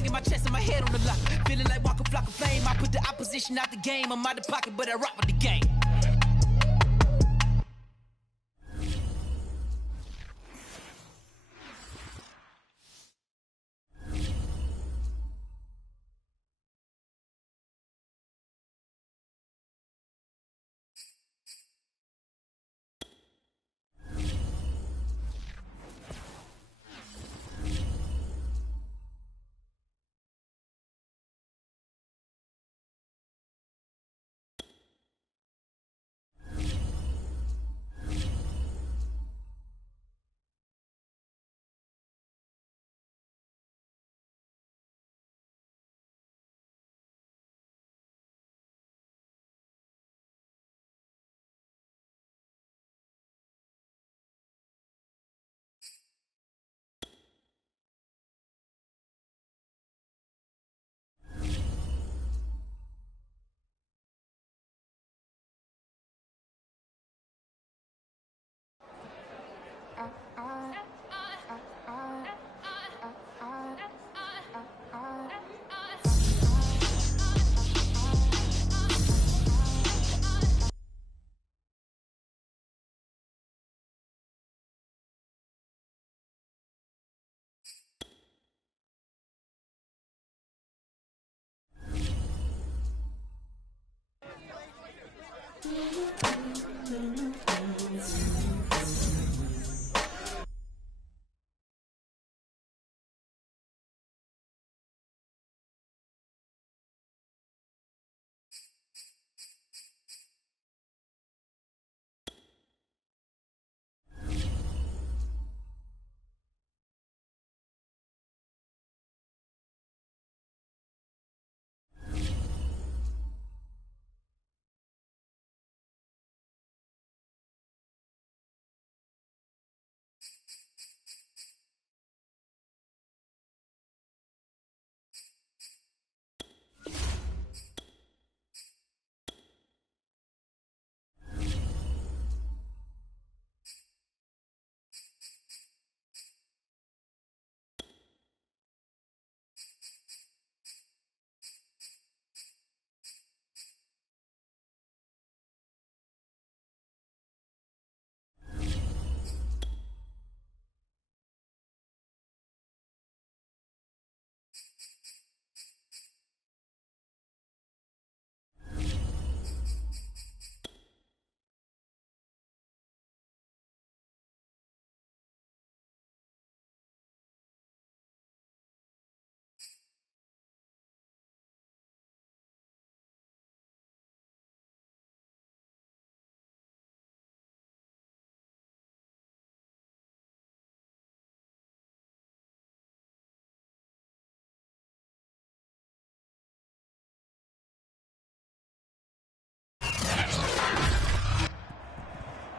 banging my chest and my head on the lock. Feeling like Walker Flock of Flame. I put the opposition out the game. I'm out the pocket, but I rock with the game.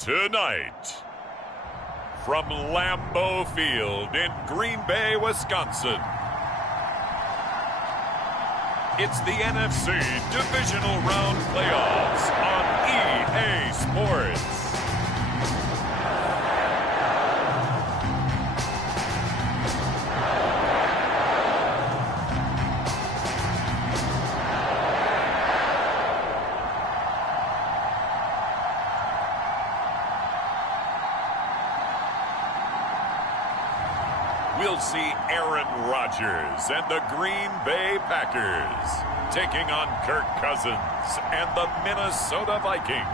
Tonight, from Lambeau Field in Green Bay, Wisconsin, it's the NFC Divisional Round Playoffs on EA Sports. We'll see Aaron Rodgers and the Green Bay Packers taking on Kirk Cousins and the Minnesota Vikings.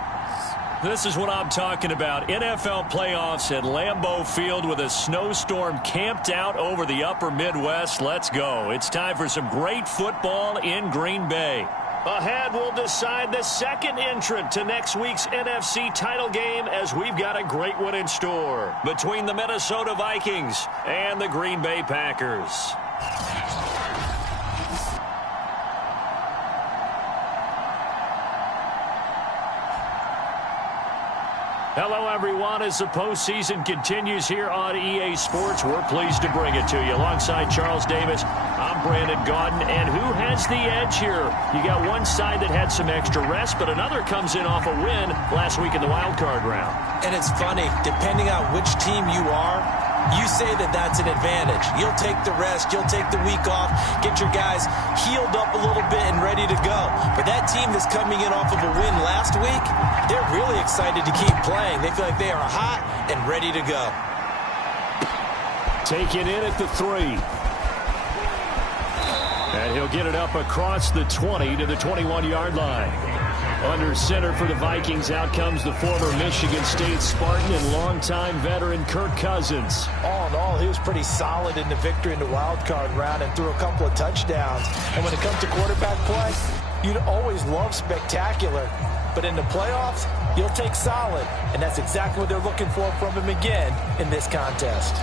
This is what I'm talking about. NFL playoffs at Lambeau Field with a snowstorm camped out over the upper Midwest. Let's go. It's time for some great football in Green Bay. Ahead, we'll decide the second entrant to next week's NFC title game as we've got a great one in store between the Minnesota Vikings and the Green Bay Packers. Hello, everyone. As the postseason continues here on EA Sports, we're pleased to bring it to you. Alongside Charles Davis, I'm Brandon Gaudin. And who has the edge here? You got one side that had some extra rest, but another comes in off a win last week in the wild card round. And it's funny, depending on which team you are, you say that that's an advantage. You'll take the rest, you'll take the week off, get your ready to go. For that team that's coming in off of a win last week, they're really excited to keep playing. They feel like they are hot and ready to go. Taken in at the 3. And he'll get it up across the 20 to the 21-yard line. Under center for the Vikings, out comes the former Michigan State Spartan and longtime veteran Kirk Cousins. All in all, he was pretty solid in the victory in the wild card round and threw a couple of touchdowns. And when it comes to quarterback play, you'd always love spectacular. But in the playoffs, you'll take solid. And that's exactly what they're looking for from him again in this contest.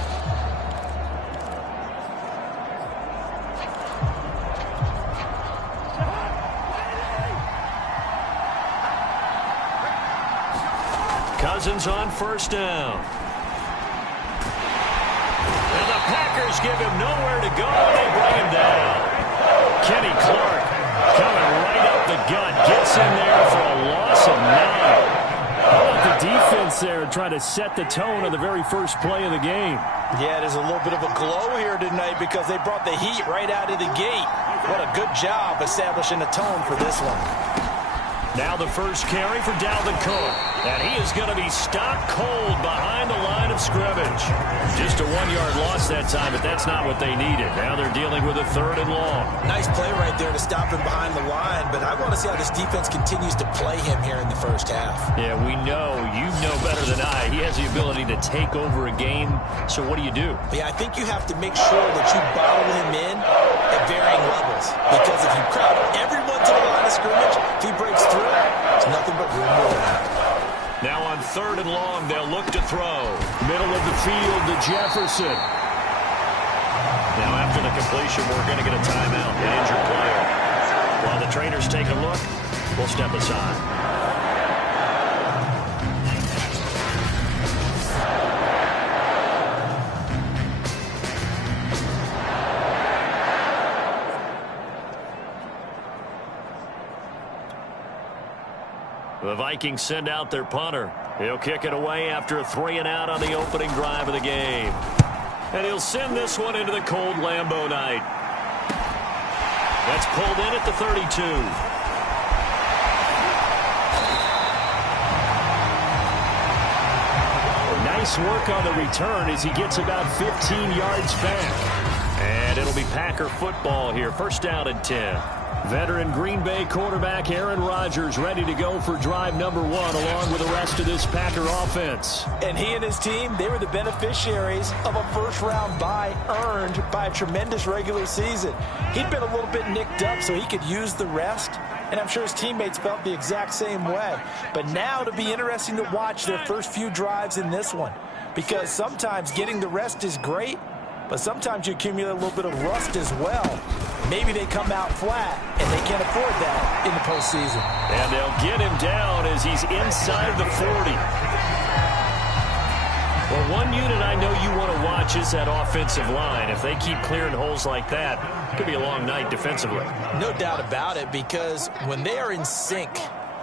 Cousins on first down. And the Packers give him nowhere to go. They bring him down. Kenny Clark coming right up the gut. Gets in there for a loss of 9. How about the defense there trying to set the tone on the very first play of the game? Yeah, there's a little bit of a glow here tonight because they brought the heat right out of the gate. What a good job establishing a tone for this one. Now the first carry for Dalvin Cook. And he is going to be stopped cold behind the line of scrimmage. Just a 1-yard loss that time, but that's not what they needed. Now they're dealing with a 3rd and long. Nice play right there to stop him behind the line, but I want to see how this defense continues to play him here in the first half. Yeah, we know. You know better than I. He has the ability to take over a game, so what do you do? Yeah, I think you have to make sure that you bottle him in at varying levels, because if you crowd everyone to the line of scrimmage, if he breaks through, it's nothing but room to run. Now on 3rd and long, they'll look to throw. Middle of the field to Jefferson. Now after the completion, we're going to get a timeout. An injured player. While the trainers take a look, we'll step aside. The Vikings send out their punter. He'll kick it away after a 3-and-out on the opening drive of the game. And he'll send this one into the cold Lambeau night. That's pulled in at the 32. Nice work on the return as he gets about 15 yards back. And it'll be Packer football here. First down and 10. Veteran Green Bay quarterback Aaron Rodgers ready to go for drive number 1 along with the rest of this Packer offense. And he and his team, they were the beneficiaries of a first-round bye earned by a tremendous regular season. He'd been a little bit nicked up so he could use the rest, and I'm sure his teammates felt the exact same way. But now it'll be interesting to watch their first few drives in this one, because sometimes getting the rest is great, but sometimes you accumulate a little bit of rust as well. Maybe they come out flat, and they can't afford that in the postseason. And they'll get him down as he's inside the 40. Well, one unit I know you want to watch is that offensive line. If they keep clearing holes like that, it could be a long night defensively. No doubt about it, because when they are in sync,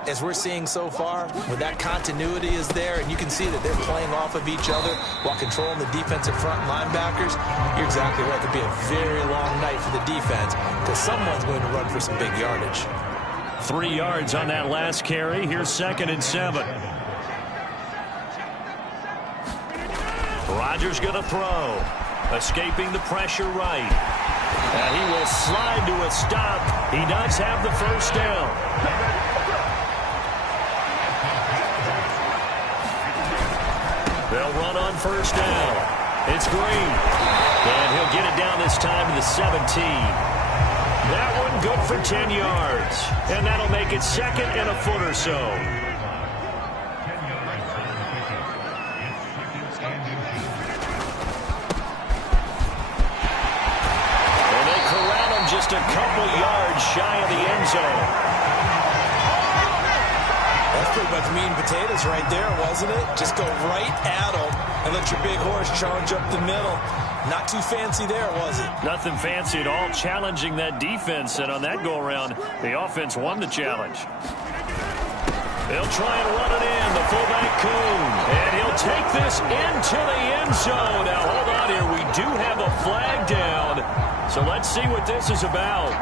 as we're seeing so far, when that continuity is there and you can see that they're playing off of each other while controlling the defensive front linebackers, you're exactly right. It could be a very long night for the defense because someone's going to run for some big yardage. 3 yards on that last carry. Here's 2nd and 7. Rodgers going to throw. Escaping the pressure right. And he will slide to a stop. He does have the first down. They'll run on first down. It's Green. And he'll get it down this time to the 17. That one good for 10 yards. And that'll make it 2nd and a foot or so. And they corral him just a couple yards shy of the end zone. That's pretty much meat and potatoes right there, wasn't it? Just go right at them and let your big horse charge up the middle. Not too fancy there, was it? Nothing fancy at all, challenging that defense. And on that go-around, the offense won the challenge. They'll try and run it in, the fullback Kuhn. And he'll take this into the end zone. Now, hold on here. We do have a flag down. So let's see what this is about.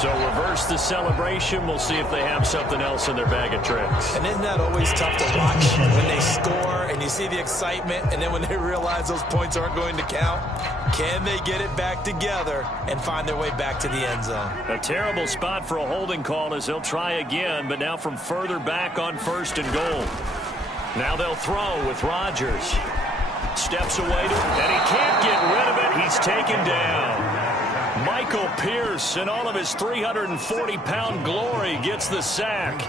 So reverse the celebration. We'll see if they have something else in their bag of tricks. And isn't that always tough to watch when they score and you see the excitement, and then when they realize those points aren't going to count? Can they get it back together and find their way back to the end zone? A terrible spot for a holding call as they'll try again, but now from further back on 1st and goal. Now they'll throw with Rodgers. Steps away to him, and he can't get rid of it. He's taken down. Michael Pierce, in all of his 340-pound glory, gets the sack.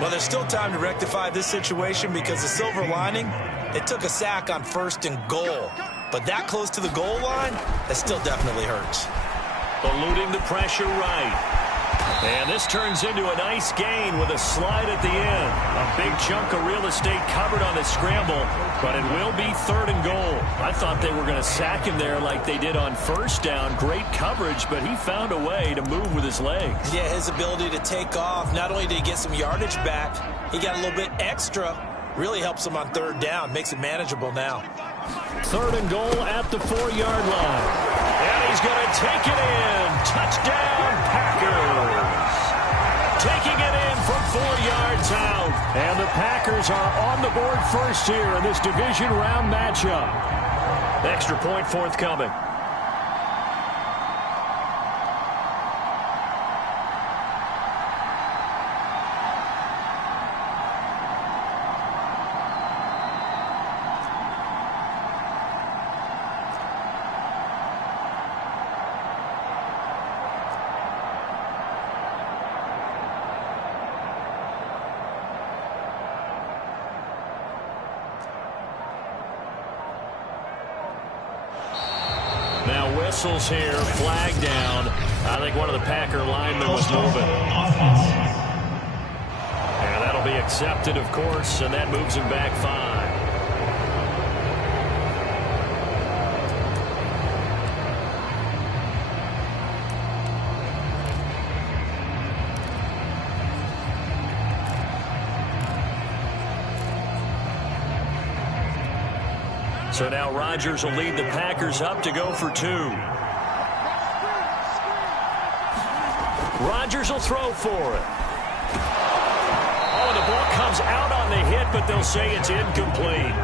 Well, there's still time to rectify this situation because the silver lining, it took a sack on 1st and goal. But that close to the goal line, that still definitely hurts. Eluding the pressure right. And this turns into a nice gain with a slide at the end. A big chunk of real estate covered on the scramble, but it will be 3rd and goal. I thought they were going to sack him there like they did on 1st down. Great coverage, but he found a way to move with his legs. Yeah, his ability to take off, not only did he get some yardage back, he got a little bit extra. Really helps him on 3rd down, makes it manageable now. 3rd and goal at the 4-yard line. And he's going to take it in. Touchdown, Packers. Taking it in from 4 yards out. And the Packers are on the board first here in this division round matchup. Extra point forthcoming. Now whistles here, flag down. I think one of the Packer linemen was moving. And that'll be accepted, of course, and that moves him back 5. So now Rodgers will lead the Packers up to go for 2. Rodgers will throw for it. Oh, the ball comes out on the hit, but they'll say it's incomplete.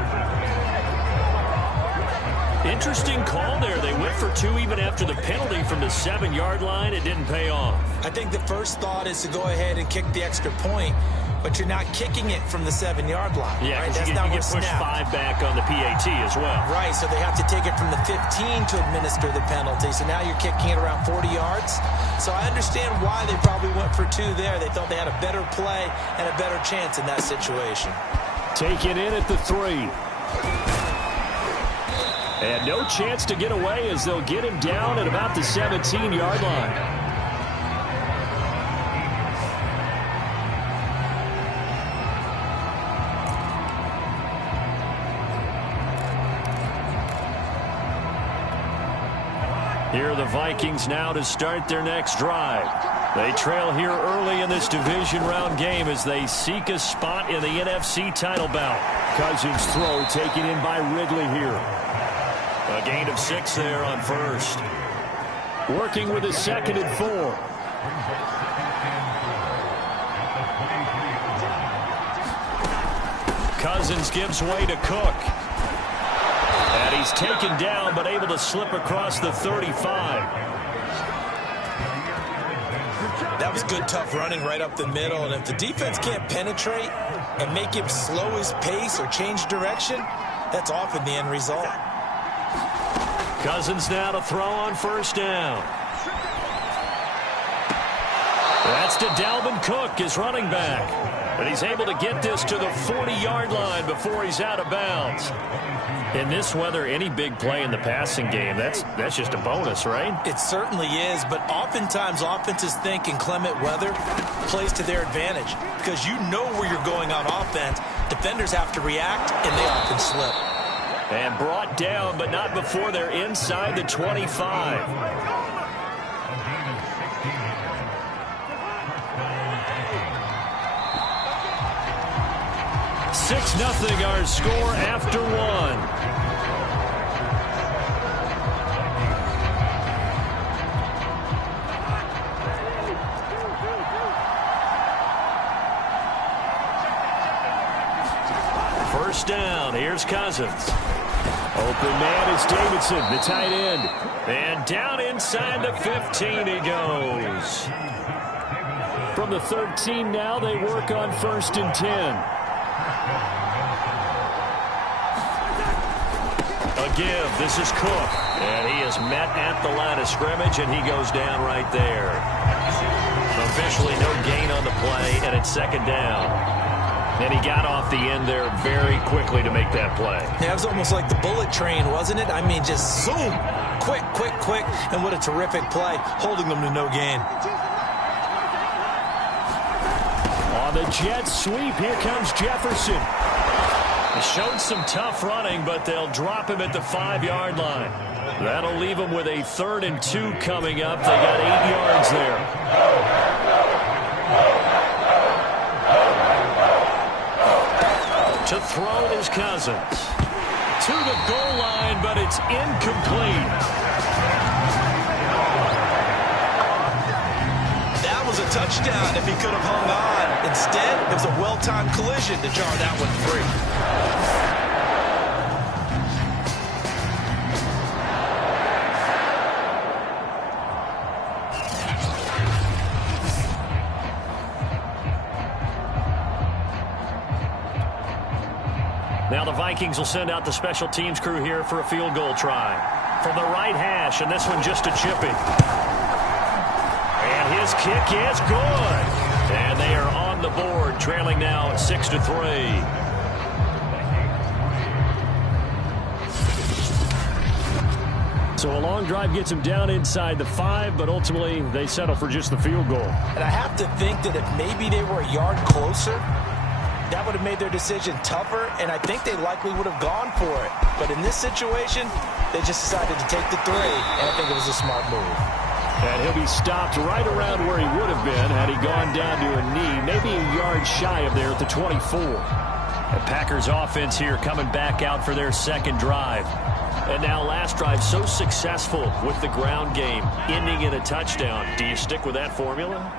Interesting call there. They went for 2 even after the penalty from the 7-yard line. It didn't pay off. I think the first thought is to go ahead and kick the extra point, but you're not kicking it from the 7-yard line. Yeah, right? That's you get pushed 5 back on the PAT as well. Right, so they have to take it from the 15 to administer the penalty. So now you're kicking it around 40 yards. So I understand why they probably went for 2 there. They thought they had a better play and a better chance in that situation. Taken in at the 3. And no chance to get away as they'll get him down at about the 17-yard line. Here are the Vikings now to start their next drive. They trail here early in this division round game as they seek a spot in the NFC title bout. Cousins' throw taken in by Ridley here. A gain of 6 there on 1st. Working with a 2nd and 4. Cousins gives way to Cook. And he's taken down, but able to slip across the 35. That was good, tough running right up the middle. And if the defense can't penetrate and make him slow his pace or change direction, that's often the end result. Cousins now to throw on 1st down. That's to Dalvin Cook, his running back. But he's able to get this to the 40-yard line before he's out of bounds. In this weather, any big play in the passing game, that's just a bonus, right? It certainly is, but oftentimes offenses think inclement weather plays to their advantage because you know where you're going on offense. Defenders have to react, and they often slip. And brought down, but not before they're inside the 25. 6-0 our score after 1. down. Here's Cousins. Open man is Davidson, the tight end. And down inside the 15 he goes. From the 13 now, they work on 1st and 10. A give. This is Cook. And he is met at the line of scrimmage, and he goes down right there. Officially no gain on the play, and it's 2nd down. And he got off the end there very quickly to make that play. Yeah, it was almost like the bullet train, wasn't it? I mean, just zoom. Quick, quick, quick. And what a terrific play, holding them to no gain. On the jet sweep, here comes Jefferson. He showed some tough running, but they'll drop him at the 5-yard line. That'll leave him with a 3rd and 2 coming up. They got 8 yards there. To throw is Cousins. To the goal line, but it's incomplete. That was a touchdown if he could have hung on. Instead, it was a well-timed collision to jar that one free. Now the Vikings will send out the special teams crew here for a field goal try. From the right hash, and this one just a chippy. And his kick is good. And they are on the board, trailing now at 6-3. So a long drive gets them down inside the 5, but ultimately they settle for just the field goal. And I have to think that if maybe they were a yard closer, that would have made their decision tougher, and I think they likely would have gone for it. But in this situation, they just decided to take the 3, and I think it was a smart move. And he'll be stopped right around where he would have been had he gone down to a knee, maybe a yard shy of there at the 24. The Packers offense here coming back out for their 2nd drive. And now last drive so successful with the ground game, ending in a touchdown. Do you stick with that formula?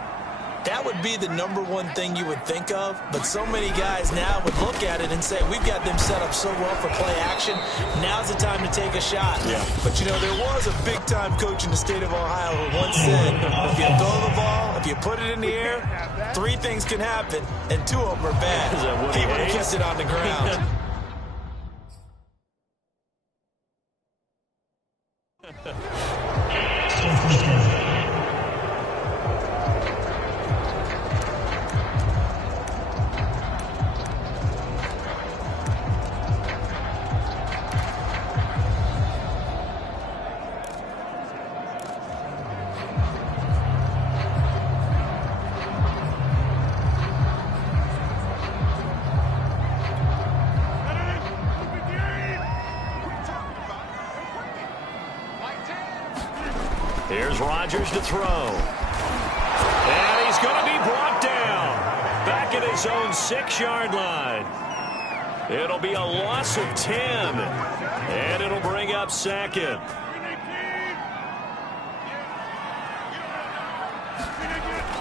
That would be the #1 thing you would think of, but so many guys now would look at it and say, we've got them set up so well for play action, now's the time to take a shot. Yeah. But, you know, there was a big-time coach in the state of Ohio who once said, if you throw the ball, if you put it in the air, 3 things can happen, and 2 of them are bad. Is that what he would have kept it on the ground. Here's Rodgers to throw. And he's going to be brought down. Back at his own 6-yard line. It'll be a loss of 10. And it'll bring up 2nd.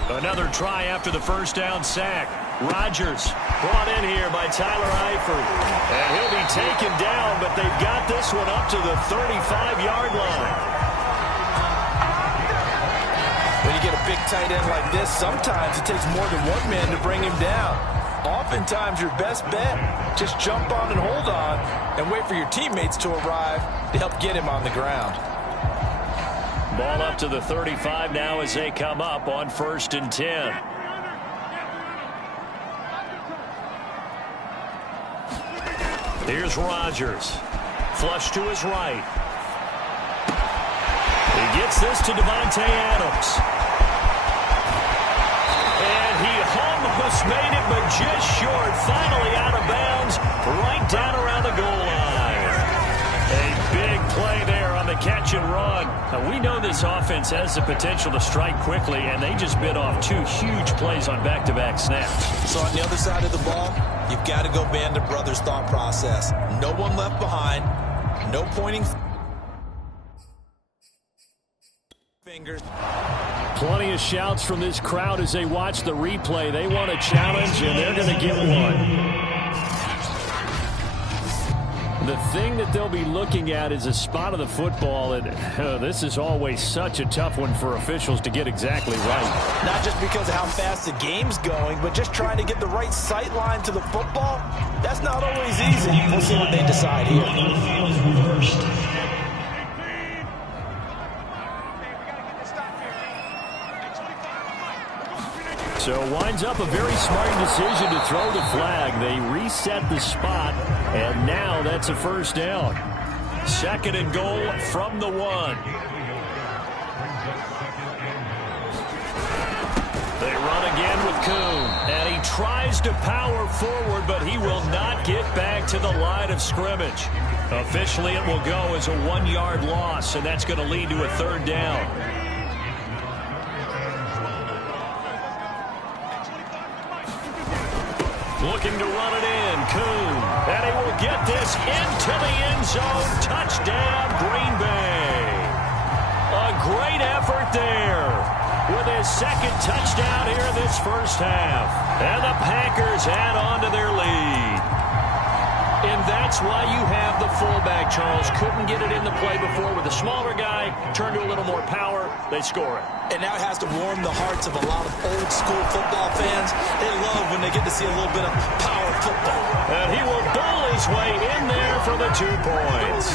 Another try after the 1st down sack. Rodgers brought in here by Tyler Eifert. And he'll be taken down, but they've got this one up to the 35-yard line. When you get a big tight end like this, sometimes it takes more than one man to bring him down. Oftentimes, your best bet, just jump on and hold on and wait for your teammates to arrive to help get him on the ground. Ball up to the 35 now as they come up on 1st and 10. Here's Rodgers. Flush to his right. He gets this to Devontae Adams. And he almost made it, but just short. Finally out of bounds, right down around the goal line. A big play there on the catch and run. Now, we know this offense has the potential to strike quickly, and they just bit off 2 huge plays on back-to-back snaps. So on the other side of the ball, you've got to go Band of Brothers thought process. No one left behind. No pointing fingers. Plenty of shouts from this crowd as they watch the replay. They want a challenge, and they're going to get one. The thing that they'll be looking at is a spot of the football, and this is always such a tough one for officials to get exactly right. Not just because of how fast the game's going, but just trying to get the right sight line to the football. That's not always easy. We'll see what they decide here. So winds up a very smart decision to throw the flag. They reset the spot, and now that's a first down. 2nd and goal from the 1. They run again with Kuhn, and he tries to power forward, but he will not get back to the line of scrimmage. Officially, it will go as a 1-yard loss, and that's going to lead to a 3rd down. Looking to run it in, Kuhn, and he will get this into the end zone. Touchdown, Green Bay. A great effort there with his 2nd touchdown here in this first half. And the Packers add on to their lead. And that's why you have the fullback, Charles. Couldn't get it in the play before with a smaller guy. Turned to a little more power. They score it. And now it has to warm the hearts of a lot of old-school football fans. They love when they get to see a little bit of power football. And he will bowl his way in there for the 2 points.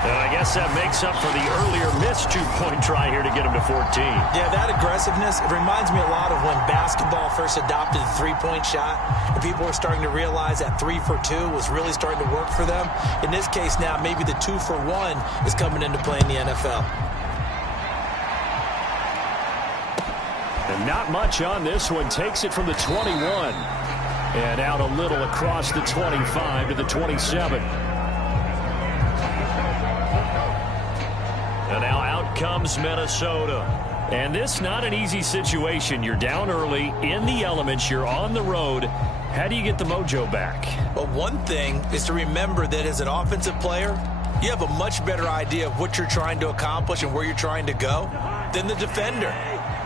And I guess that makes up for the earlier missed 2-point try here to get him to 14. Yeah, that aggressiveness, it reminds me a lot of when basketball first adopted the 3-point shot, and people were starting to realize that 3 for 2 was really starting to work for them. In this case now, maybe the 2 for 1 is coming into play in the NFL. And not much on this one. Takes it from the 21. And out a little across the 25 to the 27. And now out comes Minnesota. And this not an easy situation. You're down early, in the elements, you're on the road. How do you get the mojo back? Well, one thing is to remember that as an offensive player, you have a much better idea of what you're trying to accomplish and where you're trying to go than the defender.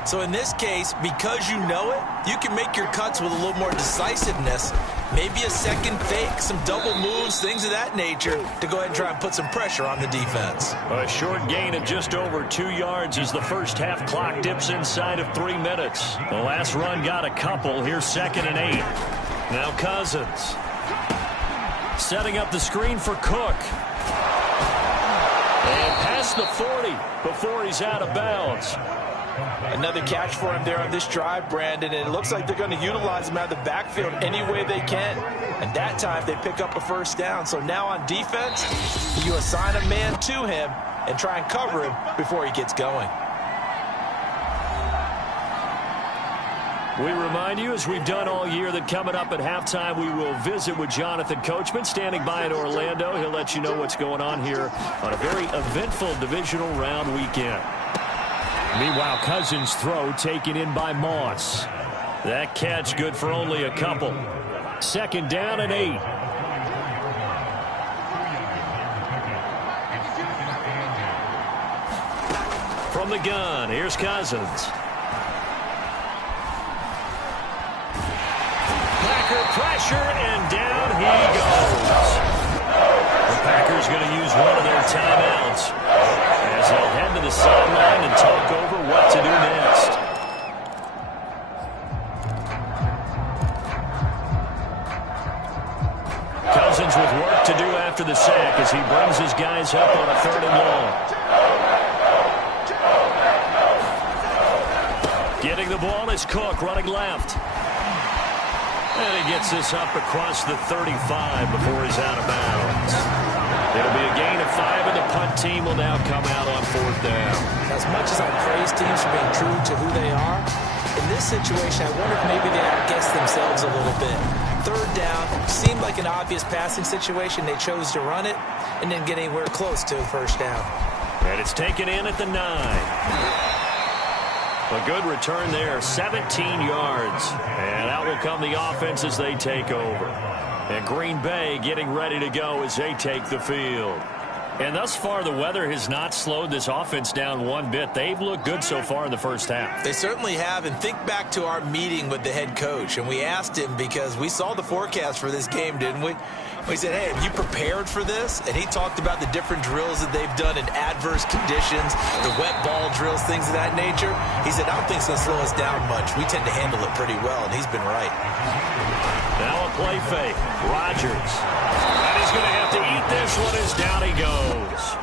So in this case, because you know it, you can make your cuts with a little more decisiveness. Maybe a second fake, some double moves, things of that nature to go ahead and try and put some pressure on the defense. A short gain of just over 2 yards as the first half clock dips inside of 3 minutes. The last run got a couple. Here's 2nd and 8. Now Cousins. Setting up the screen for Cook. And past the 40 before he's out of bounds. Another catch for him there on this drive, Brandon, and it looks like they're going to utilize him out of the backfield any way they can. And that time they pick up a first down. So now on defense, you assign a man to him and try and cover him before he gets going. We remind you, as we've done all year, that coming up at halftime, we will visit with Jonathan Coachman, standing by in Orlando. He'll let you know what's going on here on a very eventful divisional round weekend. Meanwhile, Cousins' throw taken in by Moss. That catch good for only a couple. 2nd down and 8. From the gun, here's Cousins. Packer pressure, and down he goes. The Packers going to use one of their timeouts as they'll head to the sideline and talk over what to do next. Cousins with work to do after the sack as he brings his guys up on a 3rd and long. Getting the ball is Cook running left. And he gets this up across the 35 before he's out of bounds. It'll be a gain of 5, and the punt team will now come out on 4th down. As much as I praise teams for being true to who they are, in this situation, I wonder if maybe they outguessed themselves a little bit. 3rd down seemed like an obvious passing situation. They chose to run it and didn't get anywhere close to a 1st down. And it's taken in at the 9. A good return there, 17 yards. And out will come the offense as they take over. And Green Bay getting ready to go as they take the field. And thus far, the weather has not slowed this offense down one bit. They've looked good so far in the first half. They certainly have. And think back to our meeting with the head coach. And we asked him, because we saw the forecast for this game, didn't we? We said, hey, have you prepared for this? And he talked about the different drills that they've done in adverse conditions, the wet ball drills, things of that nature. He said, I don't think it's going to slow us down much. We tend to handle it pretty well, and he's been right. Now a play fake. Rodgers. And he's going to have to eat this one as down he goes.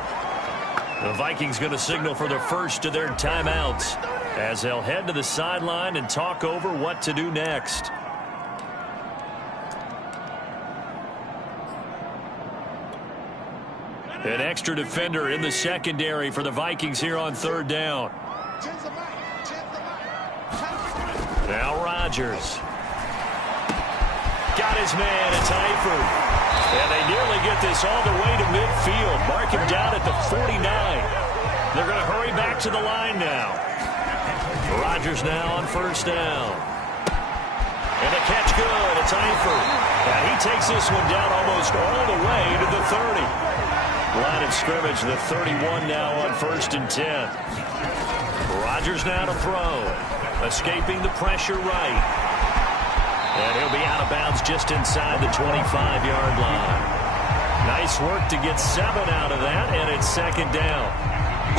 The Vikings going to signal for the first of their timeouts as they'll head to the sideline and talk over what to do next. An extra defender in the secondary for the Vikings here on third down. Now Rodgers. Got his man. It's Eifert. And they nearly get this all the way to midfield. Mark him down at the 49. They're going to hurry back to the line now. Rodgers now on first down. And the catch good. It's Eifert. And he takes this one down almost all the way to the 30. Line of scrimmage, the 31 now on 1st and 10. Rodgers now to throw. Escaping the pressure right. And he'll be out of bounds just inside the 25-yard line. Nice work to get 7 out of that, and it's second down.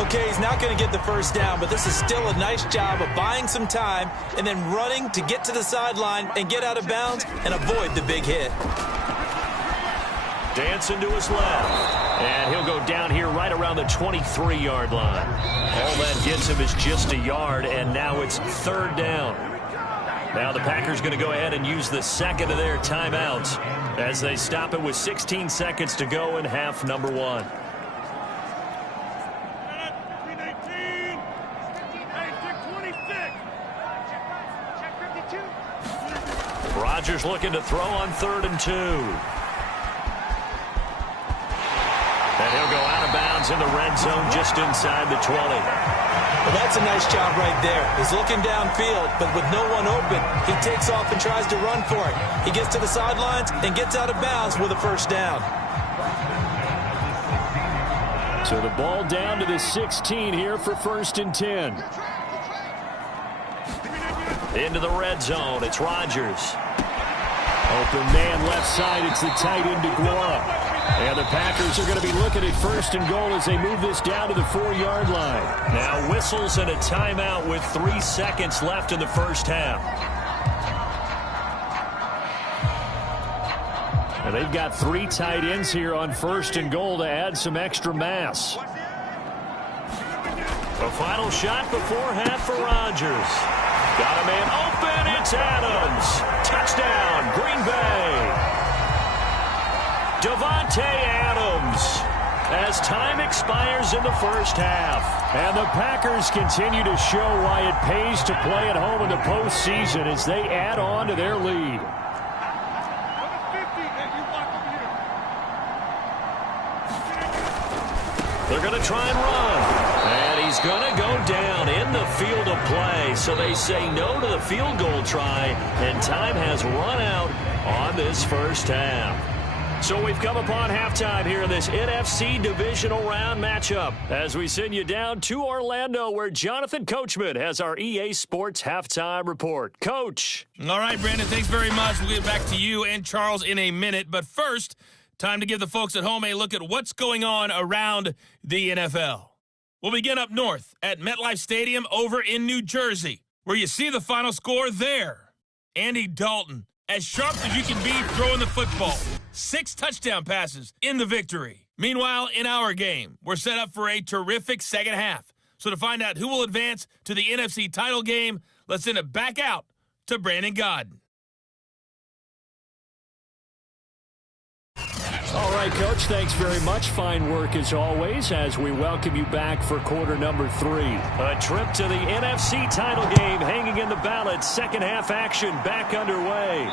Okay, he's not going to get the first down, but this is still a nice job of buying some time and then running to get to the sideline and get out of bounds and avoid the big hit. Dancing to his left. And he'll go down here right around the 23-yard line. All that gets him is just a yard, and now it's third down. Now the Packers going to go ahead and use the second of their timeouts as they stop it with 16 seconds to go in half number 1. Rodgers looking to throw on 3rd and 2. And he'll go out of bounds in the red zone just inside the 20. Well, that's a nice job right there. He's looking downfield, but with no one open, he takes off and tries to run for it. He gets to the sidelines and gets out of bounds with a first down. So the ball down to the 16 here for 1st and 10. Into the red zone. It's Rodgers. Open man left side. It's the tight end DeGuara. And the Packers are going to be looking at 1st and goal as they move this down to the 4-yard line. Now whistles and a timeout with 3 seconds left in the first half. And they've got 3 tight ends here on 1st and goal to add some extra mass. A final shot before half for Rodgers. Got a man open. It's Adams. Touchdown, Green Bay. Davante Adams as time expires in the first half. And the Packers continue to show why it pays to play at home in the postseason as they add on to their lead. They're going to try and run. And he's going to go down in the field of play. So they say no to the field goal try. And time has run out on this first half. So we've come upon halftime here in this NFC divisional round matchup as we send you down to Orlando where Jonathan Coachman has our EA Sports halftime report. Coach. All right, Brandon, thanks very much. We'll get back to you and Charles in a minute. But first, time to give the folks at home a look at what's going on around the NFL. We'll begin up north at MetLife Stadium over in New Jersey, where you see the final score there. Andy Dalton, as sharp as you can be throwing the football. 6 touchdown passes in the victory. Meanwhile, in our game, we're set up for a terrific second half. So to find out who will advance to the NFC title game, let's send it back out to Brandon Godden. All right, Coach, thanks very much. Fine work as always as we welcome you back for quarter number 3. A trip to the NFC title game hanging in the balance. Second half action back underway.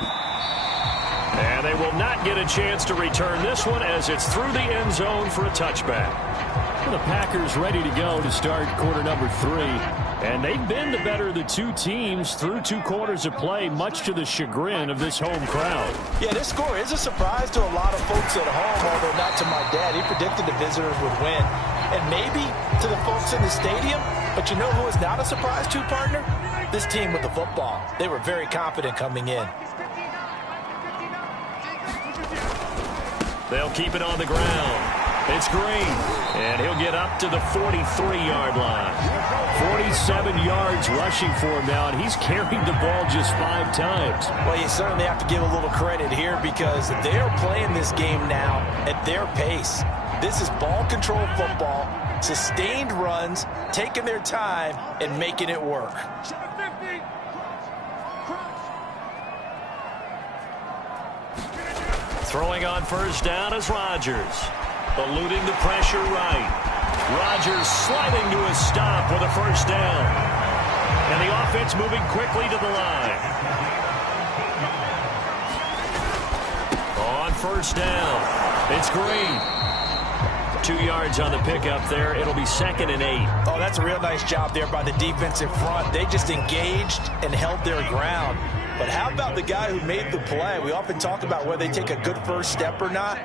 And they will not get a chance to return this one as it's through the end zone for a touchback. The Packers ready to go to start quarter number 3. And they've been the better of the two teams through 2 quarters of play, much to the chagrin of this home crowd. Yeah, this score is a surprise to a lot of folks at home, although not to my dad. He predicted the visitors would win. And maybe to the folks in the stadium. But you know who is not a surprise to, partner? This team with the football. They were very confident coming in. They'll keep it on the ground. It's Green, and he'll get up to the 43-yard line. 47 yards rushing for him now, and he's carried the ball just 5 times. Well, you certainly have to give a little credit here because they're playing this game now at their pace. This is ball control football, sustained runs, taking their time, and making it work. Throwing on first down is Rodgers. Eluding the pressure right. Rodgers sliding to a stop with a first down. And the offense moving quickly to the line. On first down, it's Green. 2 yards on the pickup there. It'll be 2nd and 8. Oh, that's a real nice job there by the defensive front. They just engaged and held their ground. But how about the guy who made the play? We often talk about whether they take a good first step or not.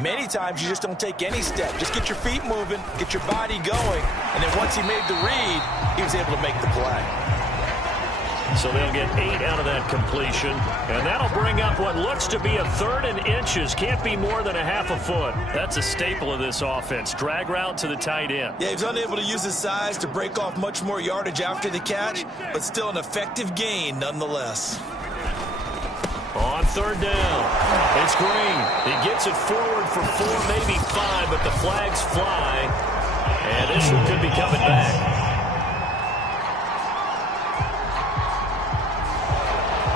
Many times you just don't take any step. Just get your feet moving, get your body going, and then once he made the read, he was able to make the play. So they'll get 8 out of that completion, and that'll bring up what looks to be a 3rd and inches. Can't be more than a half a foot. That's a staple of this offense. Drag route to the tight end. Yeah, he was unable to use his size to break off much more yardage after the catch, but still an effective gain nonetheless. On 3rd down, it's Green. He gets it forward for 4, maybe 5, but the flags fly, and this one could be coming back.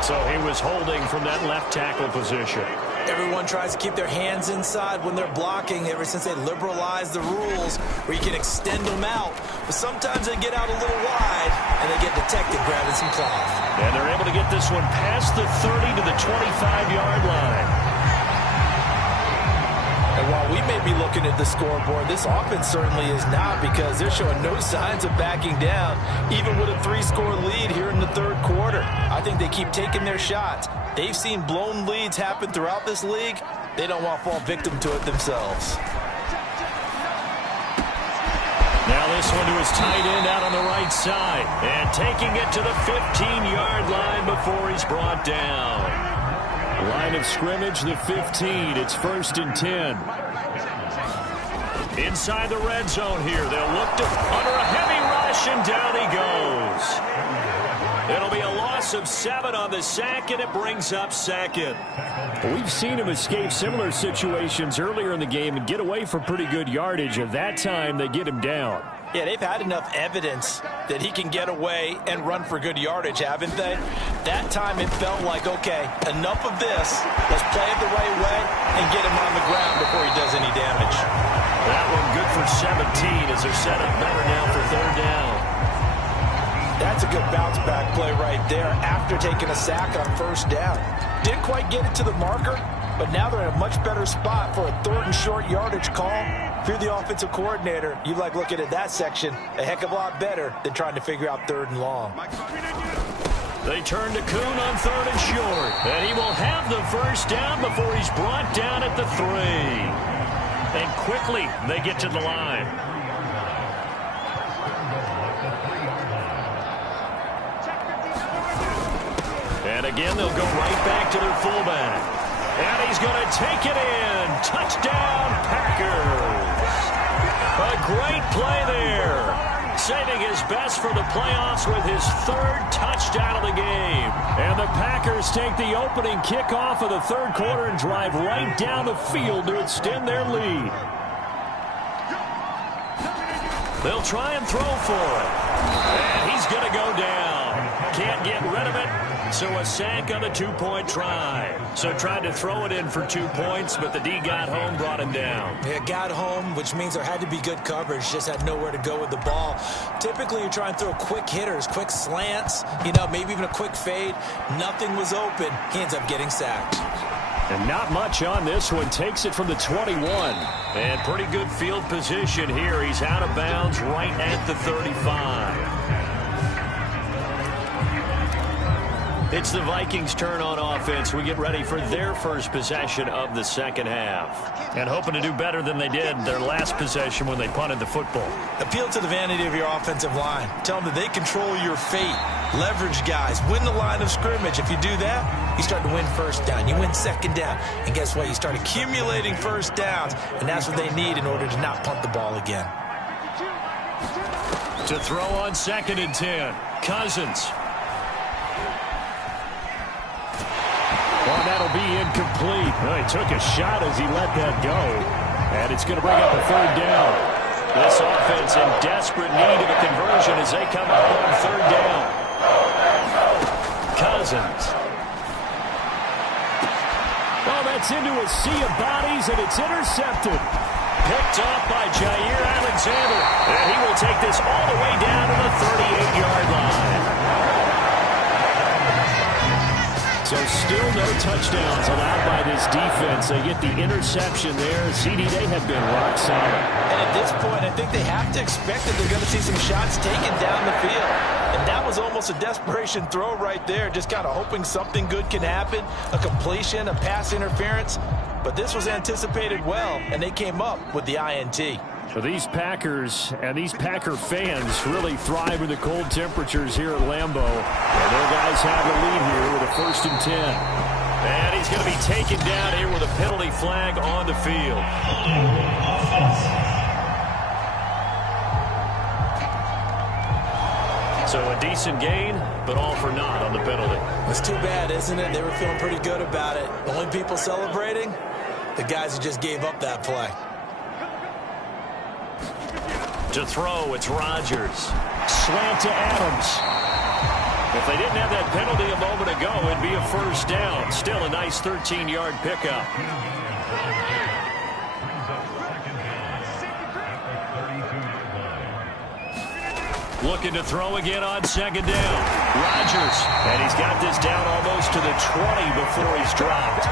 So he was holding from that left tackle position. Everyone tries to keep their hands inside when they're blocking ever since they liberalized the rules where you can extend them out. But sometimes they get out a little wide and they get detected grabbing some cloth. And they're able to get this one past the 30 to the 25-yard line. And while we may be looking at the scoreboard, this offense certainly is not because they're showing no signs of backing down, even with a 3-score lead here in the 3rd quarter. I think they keep taking their shots. They've seen blown leads happen throughout this league. They don't want to fall victim to it themselves. Now this one to his tight end out on the right side. And taking it to the 15-yard line before he's brought down. Line of scrimmage, the 15. It's 1st and 10. Inside the red zone here. They'll look to under a heavy rush, and down he goes. It'll be a loss of 7 on the sack, and it brings up 2nd. We've seen him escape similar situations earlier in the game and get away from pretty good yardage. At that time, they get him down. Yeah, they've had enough evidence that he can get away and run for good yardage, haven't they? That time it felt like, okay, enough of this. Let's play it the right way and get him on the ground before he does any damage. That one good for 17 as they're set up better now for 3rd down. That's a good bounce-back play right there after taking a sack on 1st down. Didn't quite get it to the marker, but now they're in a much better spot for a 3rd and short yardage call. If you're the offensive coordinator, you like looking at that section a heck of a lot better than trying to figure out 3rd and long. They turn to Kuhn on 3rd and short, and he will have the first down before he's brought down at the 3. And quickly, they get to the line. And again, they'll go right back to their fullback. And he's going to take it in. Touchdown, Packers. A great play there. Saving his best for the playoffs with his 3rd touchdown of the game. And the Packers take the opening kickoff of the 3rd quarter and drive right down the field to extend their lead. They'll try and throw for it. And he's going to go down. Can't get rid of it. So a sack on the 2-point try. So tried to throw it in for 2 points, but the D got home, brought him down. Yeah, got home, which means there had to be good coverage. Just had nowhere to go with the ball. Typically, you try and throw quick hitters, quick slants, maybe even a quick fade. Nothing was open. He ends up getting sacked. And not much on this one. Takes it from the 21. And pretty good field position here. He's out of bounds right at the 35. It's the Vikings' turn on offense. We get ready for their first possession of the second half. And hoping to do better than they did their last possession when they punted the football. Appeal to the vanity of your offensive line. Tell them that they control your fate. Leverage guys. Win the line of scrimmage. If you do that, you start to win first down. You win second down. And guess what? You start accumulating first downs. And that's what they need in order to not punt the ball again. To throw on 2nd and 10. Cousins. Well, that'll be incomplete. Well, he took a shot as he let that go. And it's going to bring up a 3rd down. This offense in desperate need of a conversion as they come up on 3rd down. Cousins. Oh, that's into a sea of bodies, and it's intercepted. Picked off by Jair Alexander. And he will take this all the way down to the 38-yard line. So still no touchdowns allowed by this defense. They get the interception there. CD, they have been rock solid. And at this point, I think they have to expect that they're going to see some shots taken down the field. And that was almost a desperation throw right there, just kind of hoping something good can happen, a completion, a pass interference. But this was anticipated well, and they came up with the INT. So these Packers and these Packer fans really thrive in the cold temperatures here at Lambeau. And their guys have the lead here with a 1st and 10. And he's going to be taken down here with a penalty flag on the field. So a decent gain, but all for naught on the penalty. It's too bad, isn't it? They were feeling pretty good about it. The only people celebrating, the guys who just gave up that play. To throw, it's Rodgers. Slant to Adams. If they didn't have that penalty a moment ago, it'd be a 1st down. Still a nice 13-yard pickup. Looking to throw again on 2nd down. Rodgers. And he's got this down almost to the 20 before he's dropped.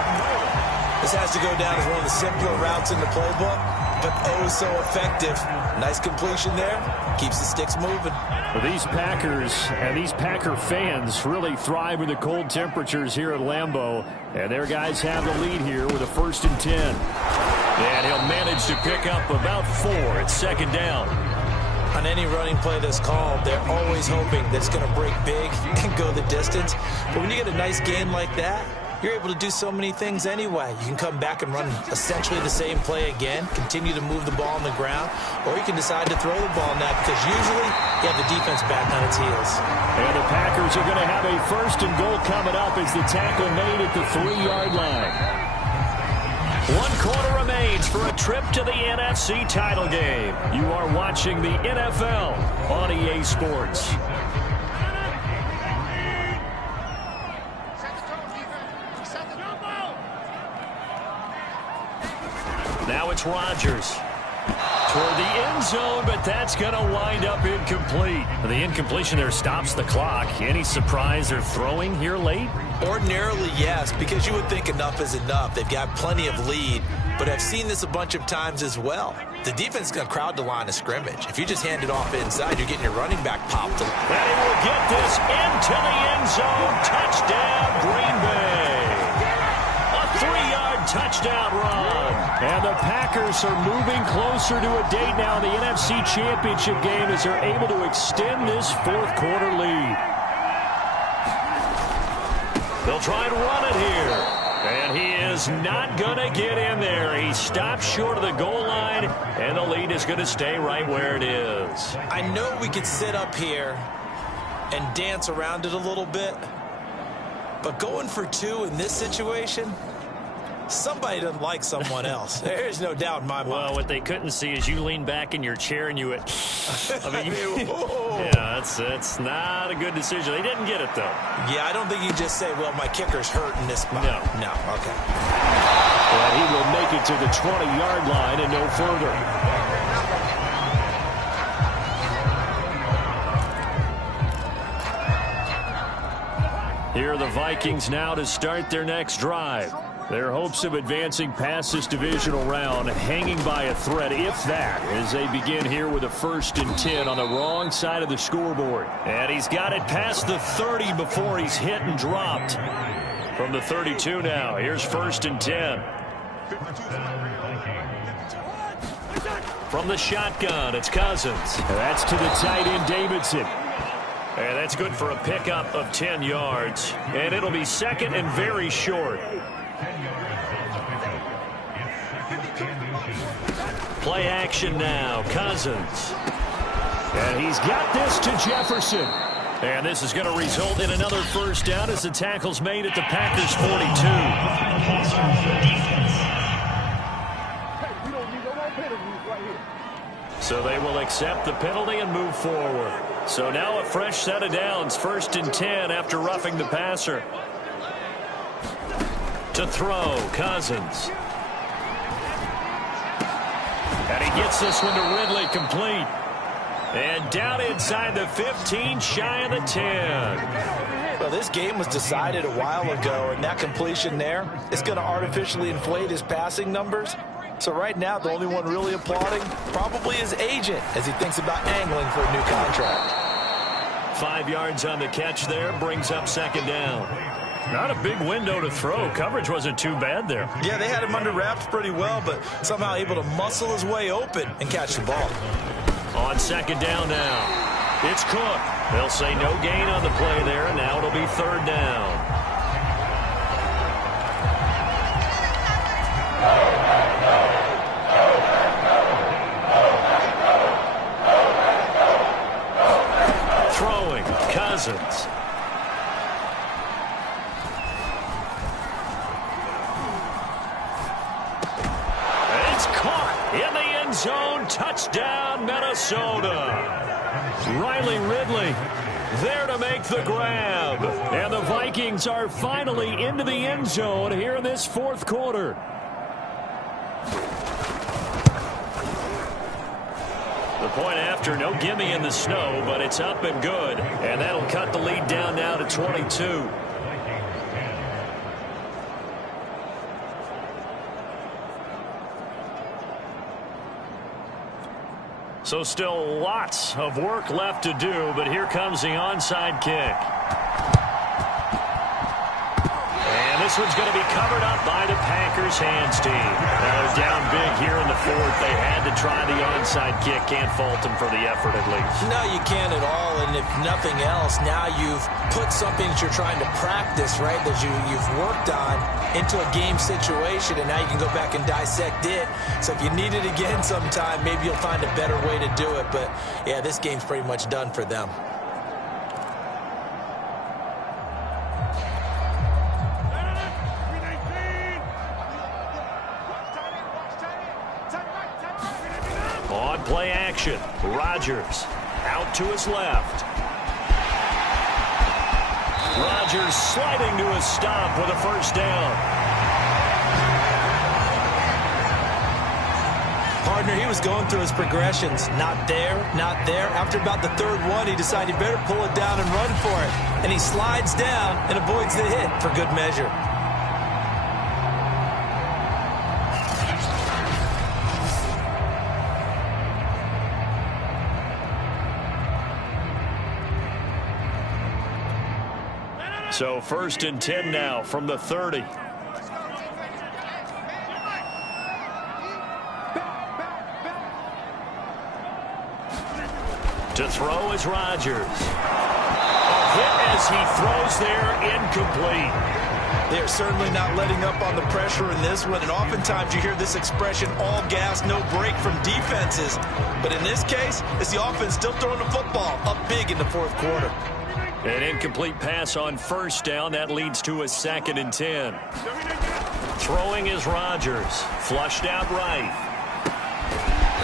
This has to go down as one of the simpler routes in the playbook, but oh so effective. Nice completion there. Keeps the sticks moving. Well, these Packers and these Packer fans really thrive in the cold temperatures here at Lambeau. And their guys have the lead here with a 1st and 10. And he'll manage to pick up about 4 at 2nd down. On any running play that's called, they're always hoping that it's going to break big and go the distance. But when you get a nice gain like that, you're able to do so many things anyway. You can come back and run essentially the same play again, continue to move the ball on the ground, or you can decide to throw the ball now because usually you have the defense back on its heels. And the Packers are going to have a 1st and goal coming up as the tackle made at the 3-yard line. 1 quarter remains for a trip to the NFC title game. You are watching the NFL on EA Sports. Now it's Rodgers toward the end zone, but that's going to wind up incomplete. The incompletion there stops the clock. Any surprise they're throwing here late? Ordinarily, yes, because you would think enough is enough. They've got plenty of lead, but I've seen this a bunch of times as well. The defense is going to crowd the line of scrimmage. If you just hand it off inside, you're getting your running back popped. And he will get this into the end zone. Touchdown, Green Bay. A 3-yard touchdown run. And the Packers are moving closer to a date now in the NFC Championship game as they're able to extend this 4th quarter lead. They'll try and run it here. And he is not going to get in there. He stops short of the goal line, and the lead is going to stay right where it is. I know we could sit up here and dance around it a little bit, but going for 2 in this situation, somebody doesn't like someone else. There's no doubt in my mind. Well, what they couldn't see is you lean back in your chair and you went, yeah, that's not a good decision. They didn't get it, though. Yeah, I don't think you just say, well, my kicker's hurt in this spot. No, okay. And he will make it to the 20-yard line and no further. Here are the Vikings now to start their next drive. Their hopes of advancing past this divisional round hanging by a thread, if that, as they begin here with a 1st and 10 on the wrong side of the scoreboard. And he's got it past the 30 before he's hit and dropped. From the 32 now, here's 1st and 10. From the shotgun, it's Cousins. That's to the tight end, Davidson. And that's good for a pickup of 10 yards. And it'll be 2nd and very short. Play action now, Cousins. And he's got this to Jefferson. And this is going to result in another 1st down as the tackle's made at the Packers' 42. So they will accept the penalty and move forward. So now a fresh set of downs, 1st and 10 after roughing the passer. To throw, Cousins. And he gets this one to Ridley, complete. And down inside the 15, shy of the 10. Well, this game was decided a while ago, and that completion there is going to artificially inflate his passing numbers. So right now, the only one really applauding probably his agent as he thinks about angling for a new contract. 5 yards on the catch there, brings up 2nd down. Not a big window to throw. Coverage wasn't too bad there. Yeah, they had him under wraps pretty well, but somehow able to muscle his way open and catch the ball. On 2nd down now, it's Cook. They'll say no gain on the play there, and now it'll be 3rd down. Throwing, Cousins. It's caught in the end zone. Touchdown, Minnesota. Riley Ridley there to make the grab. And the Vikings are finally into the end zone here in this 4th quarter. The point after, no gimme in the snow, but it's up and good. And that'll cut the lead down now to 22. So still lots of work left to do, but here comes the onside kick. And this one's going to be covered up by the Packers hands team. Now they're down big here in the 4th. They had to try the onside kick. Can't fault them for the effort at least. No, you can't at all. And if nothing else, now you've put something that you're trying to practice, right, that you've worked on into a game situation, and now you can go back and dissect it. So if you need it again sometime, maybe you'll find a better way to do it. But, yeah, this game's pretty much done for them. On play action, Rodgers out to his left. Rodgers sliding to a stop with a 1st down. Partner, he was going through his progressions. Not there, not there. After about the 3rd one, he decided he better pull it down and run for it. And he slides down and avoids the hit for good measure. So 1st and 10 now from the 30. To throw is Rodgers. A hit as he throws there, incomplete. They're certainly not letting up on the pressure in this one, and oftentimes you hear this expression, all gas, no break from defenses. But in this case, it's the offense still throwing the football up big in the 4th quarter. An incomplete pass on 1st down. That leads to a 2nd and 10. Throwing is Rodgers. Flushed out right.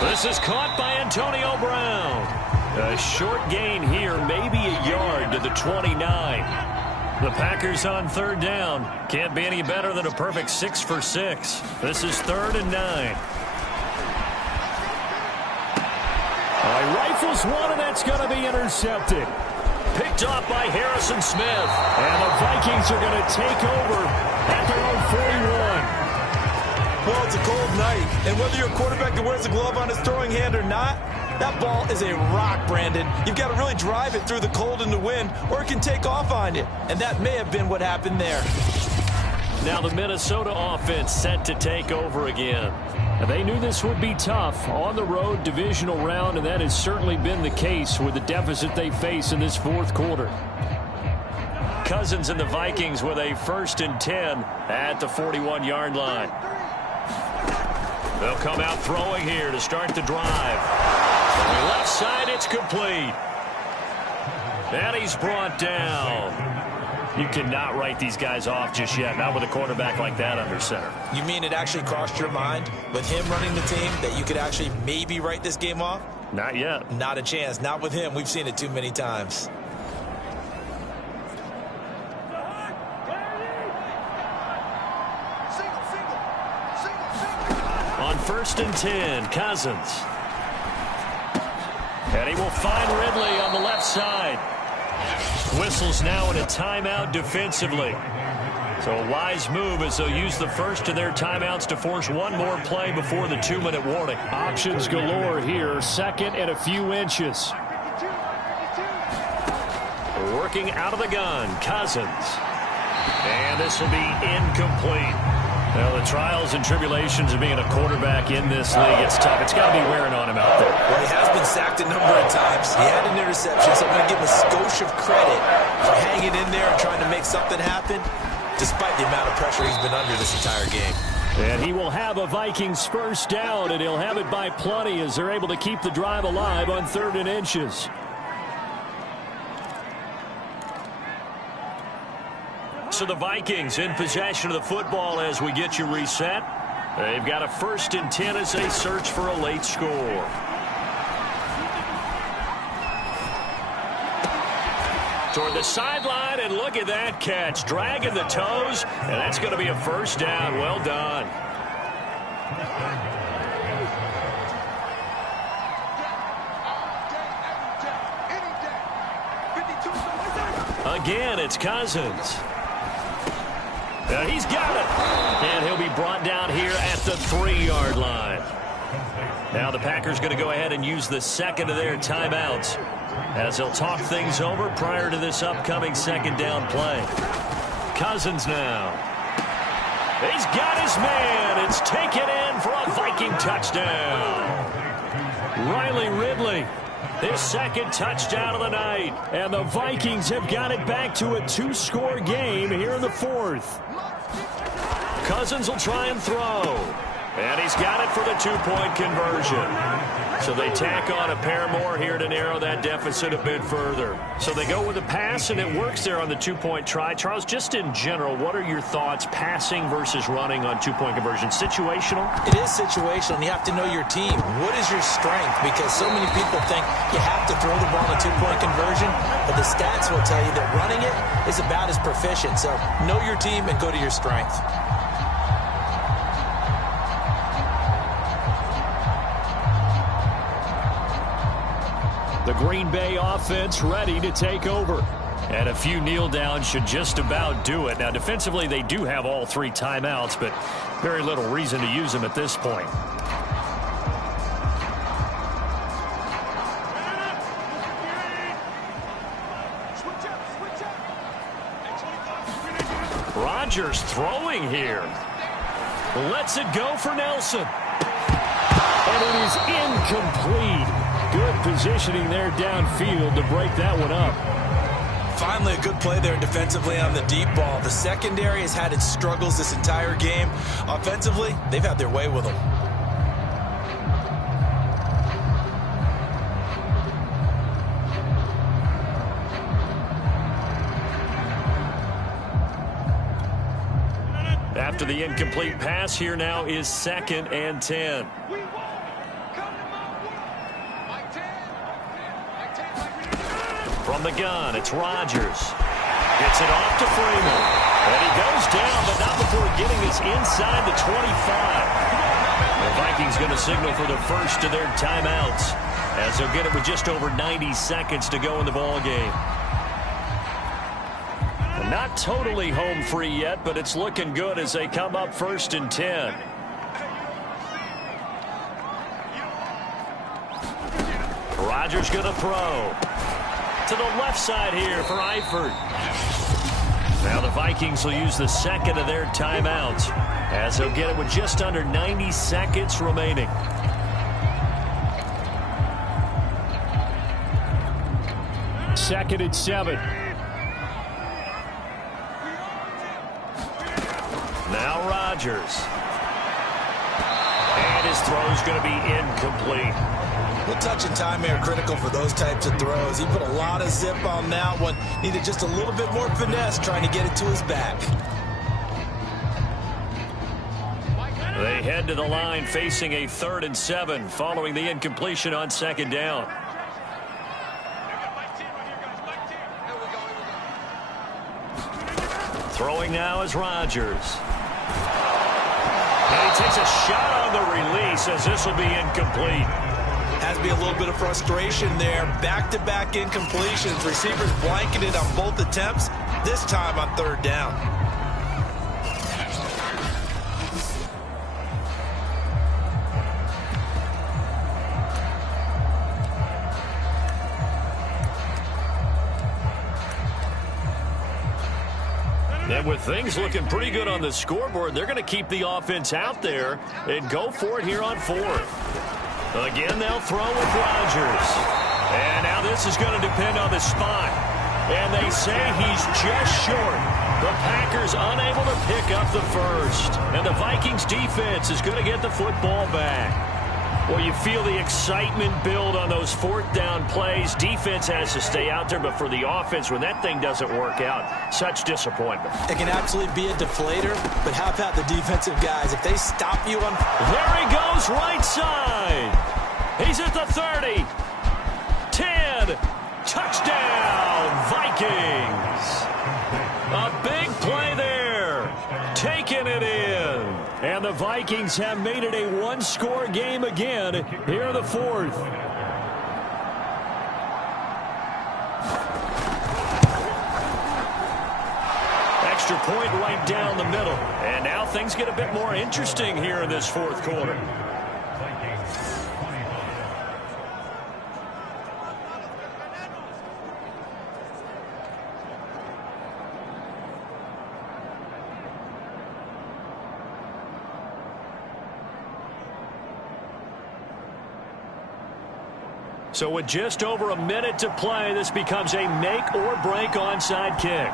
This is caught by Antonio Brown. A short gain here, maybe a yard to the 29. The Packers on 3rd down. Can't be any better than a perfect 6 for 6. This is 3rd and 9. He rifles one, and that's going to be intercepted. Picked off by Harrison Smith. And the Vikings are going to take over at their own 41. Well, it's a cold night, and whether you're a quarterback that wears a glove on his throwing hand or not, that ball is a rock, Brandon. You've got to really drive it through the cold and the wind, or it can take off on you. And that may have been what happened there. Now the Minnesota offense set to take over again. And they knew this would be tough on the road divisional round, and that has certainly been the case with the deficit they face in this fourth quarter. Cousins and the Vikings with a 1st and 10 at the 41-yard line. They'll come out throwing here to start the drive. On the left side, it's complete. And he's brought down. You cannot write these guys off just yet, not with a quarterback like that under center. You mean it actually crossed your mind with him running the team that you could actually maybe write this game off? Not yet. Not a chance. Not with him. We've seen it too many times. On 1st and 10, Cousins. And he will find Ridley on the left side. Whistles now in a timeout defensively. So a wise move as they'll use the first of their timeouts to force one more play before the 2-minute warning. Options galore here. 2nd and a few inches. Working out of the gun, Cousins. And this will be incomplete. Well, the trials and tribulations of being a quarterback in this league, it's tough. It's got to be wearing on him out there. Well, he has been sacked a number of times. He had an interception, so I'm going to give him a skosh of credit for hanging in there and trying to make something happen, despite the amount of pressure he's been under this entire game. And he will have a Vikings first down, and he'll have it by plenty as they're able to keep the drive alive on 3rd and inches. So the Vikings in possession of the football as we get you reset. They've got a 1st and 10 as they search for a late score. Toward the sideline, and look at that catch. Dragging the toes, and that's going to be a first down. Well done. Again, it's Cousins. He's got it. And he'll be brought down here at the 3-yard line. Now the Packers going to go ahead and use the 2nd of their timeouts as they'll talk things over prior to this upcoming 2nd down play. Cousins now. He's got his man. It's taken in for a Viking touchdown. Riley Ridley, his 2nd touchdown of the night. And the Vikings have got it back to a 2-score game here in the 4th. Cousins will try and throw. And he's got it for the 2-point conversion. So they tack on a pair more here to narrow that deficit a bit further. So they go with a pass, and it works there on the 2-point try. Charles, just in general, what are your thoughts passing versus running on 2-point conversion? Situational? It is situational, and you have to know your team. What is your strength? Because so many people think you have to throw the ball in a 2-point conversion, but the stats will tell you that running it is about as proficient. So know your team and go to your strength. The Green Bay offense ready to take over. And a few kneel downs should just about do it. Now, defensively, they do have all 3 timeouts, but very little reason to use them at this point. Rodgers throwing here. Lets it go for Nelson. And it is incomplete. Good positioning there downfield to break that one up. Finally, a good play there defensively on the deep ball. The secondary has had its struggles this entire game. Offensively, they've had their way with them. After the incomplete pass, here now is 2nd and 10. From the gun, it's Rodgers. Gets it off to Freeman. And he goes down, but not before getting us inside the 25. The Vikings going to signal for the first of their timeouts as they'll get it with just over 90 seconds to go in the ball game. Not totally home free yet, but it's looking good as they come up 1st and 10. Rodgers going to throw. To the left side here for Eifert. Now the Vikings will use the second of their timeouts as they'll get it with just under 90 seconds remaining. Second and 7. Now Rodgers. And his throw's going to be incomplete. Well, touch and time are critical for those types of throws. He put a lot of zip on that one. Needed just a little bit more finesse trying to get it to his back. They head to the line facing a 3rd and 7 following the incompletion on second down. Throwing now is Rodgers. And he takes a shot on the release as this will be incomplete. Has to be a little bit of frustration there. Back-to-back incompletions. Receivers blanketed on both attempts, this time on 3rd down. And with things looking pretty good on the scoreboard, they're going to keep the offense out there and go for it here on 4th. Again, they'll throw with Rodgers. And now this is going to depend on the spot. And they say he's just short. The Packers unable to pick up the first. And the Vikings defense is going to get the football back. Well, you feel the excitement build on those 4th down plays. Defense has to stay out there, but for the offense, when that thing doesn't work out, such disappointment. It can absolutely be a deflator, but how about the defensive guys? If they stop you on... There he goes, right side. He's at the 30. 10. Touchdown, Vikings. A big play there. Taking it in. And the Vikings have made it a one-score game again here in the 4th. Extra point right down the middle. And now things get a bit more interesting here in this 4th quarter. So with just over a minute to play, this becomes a make-or-break onside kick.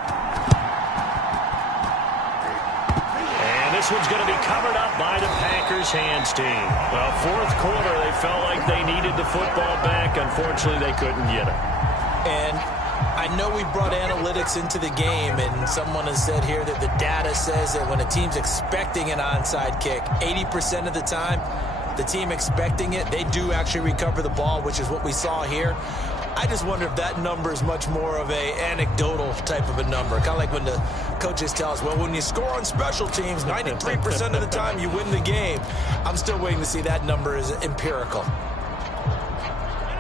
And this one's going to be covered up by the Packers hands team. Well, 4th quarter, they felt like they needed the football back. Unfortunately, they couldn't get it. And I know we brought analytics into the game, and someone has said here that the data says that when a team's expecting an onside kick, 80% of the time, the team expecting it, they do actually recover the ball, which is what we saw here. I just wonder if that number is much more of a anecdotal type of a number. Kind of like when the coaches tell us, well, when you score on special teams, 93% of the time you win the game. I'm still waiting to see that number is empirical.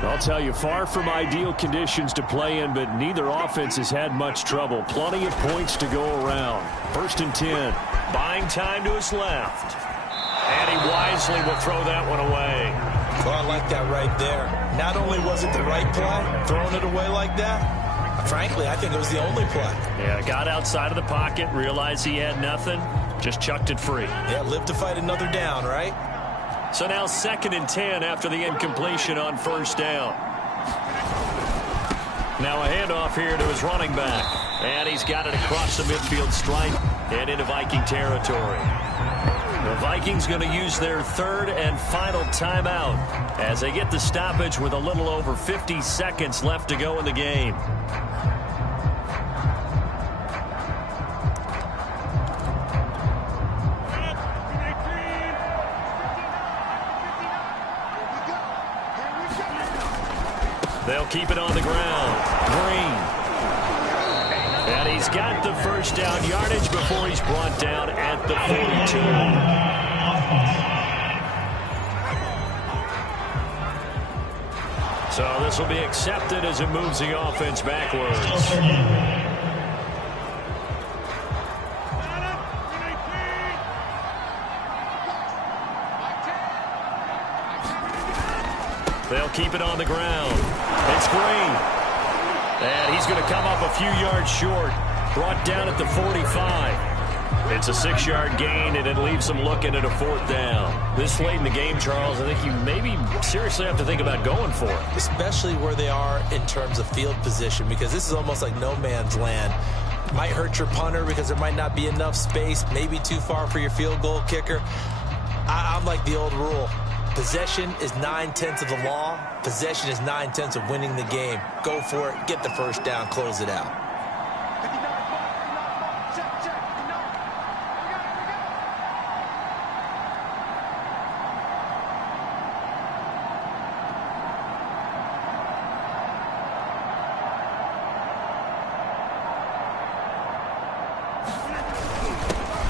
I'll tell you, far from ideal conditions to play in, but neither offense has had much trouble. Plenty of points to go around. 1st and 10. Buying time to his left. And he wisely will throw that one away. Well, I like that right there. Not only was it the right play, throwing it away like that, frankly, I think it was the only play. Yeah, got outside of the pocket, realized he had nothing, just chucked it free. Yeah, live to fight another down, right? So now 2nd and 10 after the incompletion on 1st down. Now a handoff here to his running back. And he's got it across the midfield stripe and into Viking territory. The Vikings going to use their 3rd and final timeout as they get the stoppage with a little over 50 seconds left to go in the game. They'll keep it on the ground. Green. And he's got the 1st down yardage before he's brought down at the 42. So this will be accepted as it moves the offense backwards. They'll keep it on the ground. It's Green. And he's going to come up a few yards short. Brought down at the 45. It's a 6-yard gain, and it leaves them looking at a 4th down. This late in the game, Charles, I think you maybe seriously have to think about going for it. Especially where they are in terms of field position, because this is almost like no man's land. Might hurt your punter because there might not be enough space, maybe too far for your field goal kicker. I'm like the old rule. Possession is 9/10 of the law. Possession is 9/10 of winning the game. Go for it, get the first down, close it out.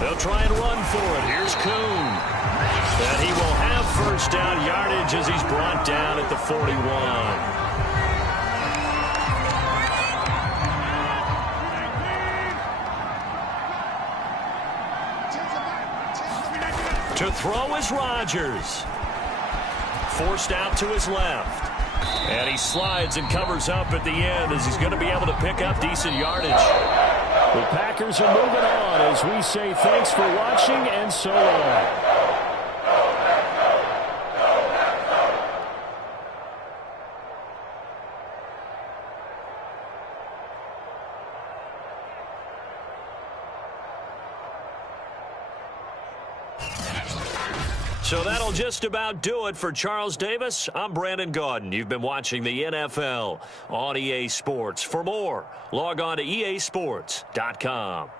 They'll try and run for it. Here's Kuhn. And he will have first down yardage as he's brought down at the 41. To throw is Rodgers. Forced out to his left. And he slides and covers up at the end as he's going to be able to pick up decent yardage. The Packers are moving on as we say thanks for watching and so long. So that'll just about do it for Charles Davis. I'm Brandon Gaudin. You've been watching the NFL on EA Sports. For more, log on to easports.com.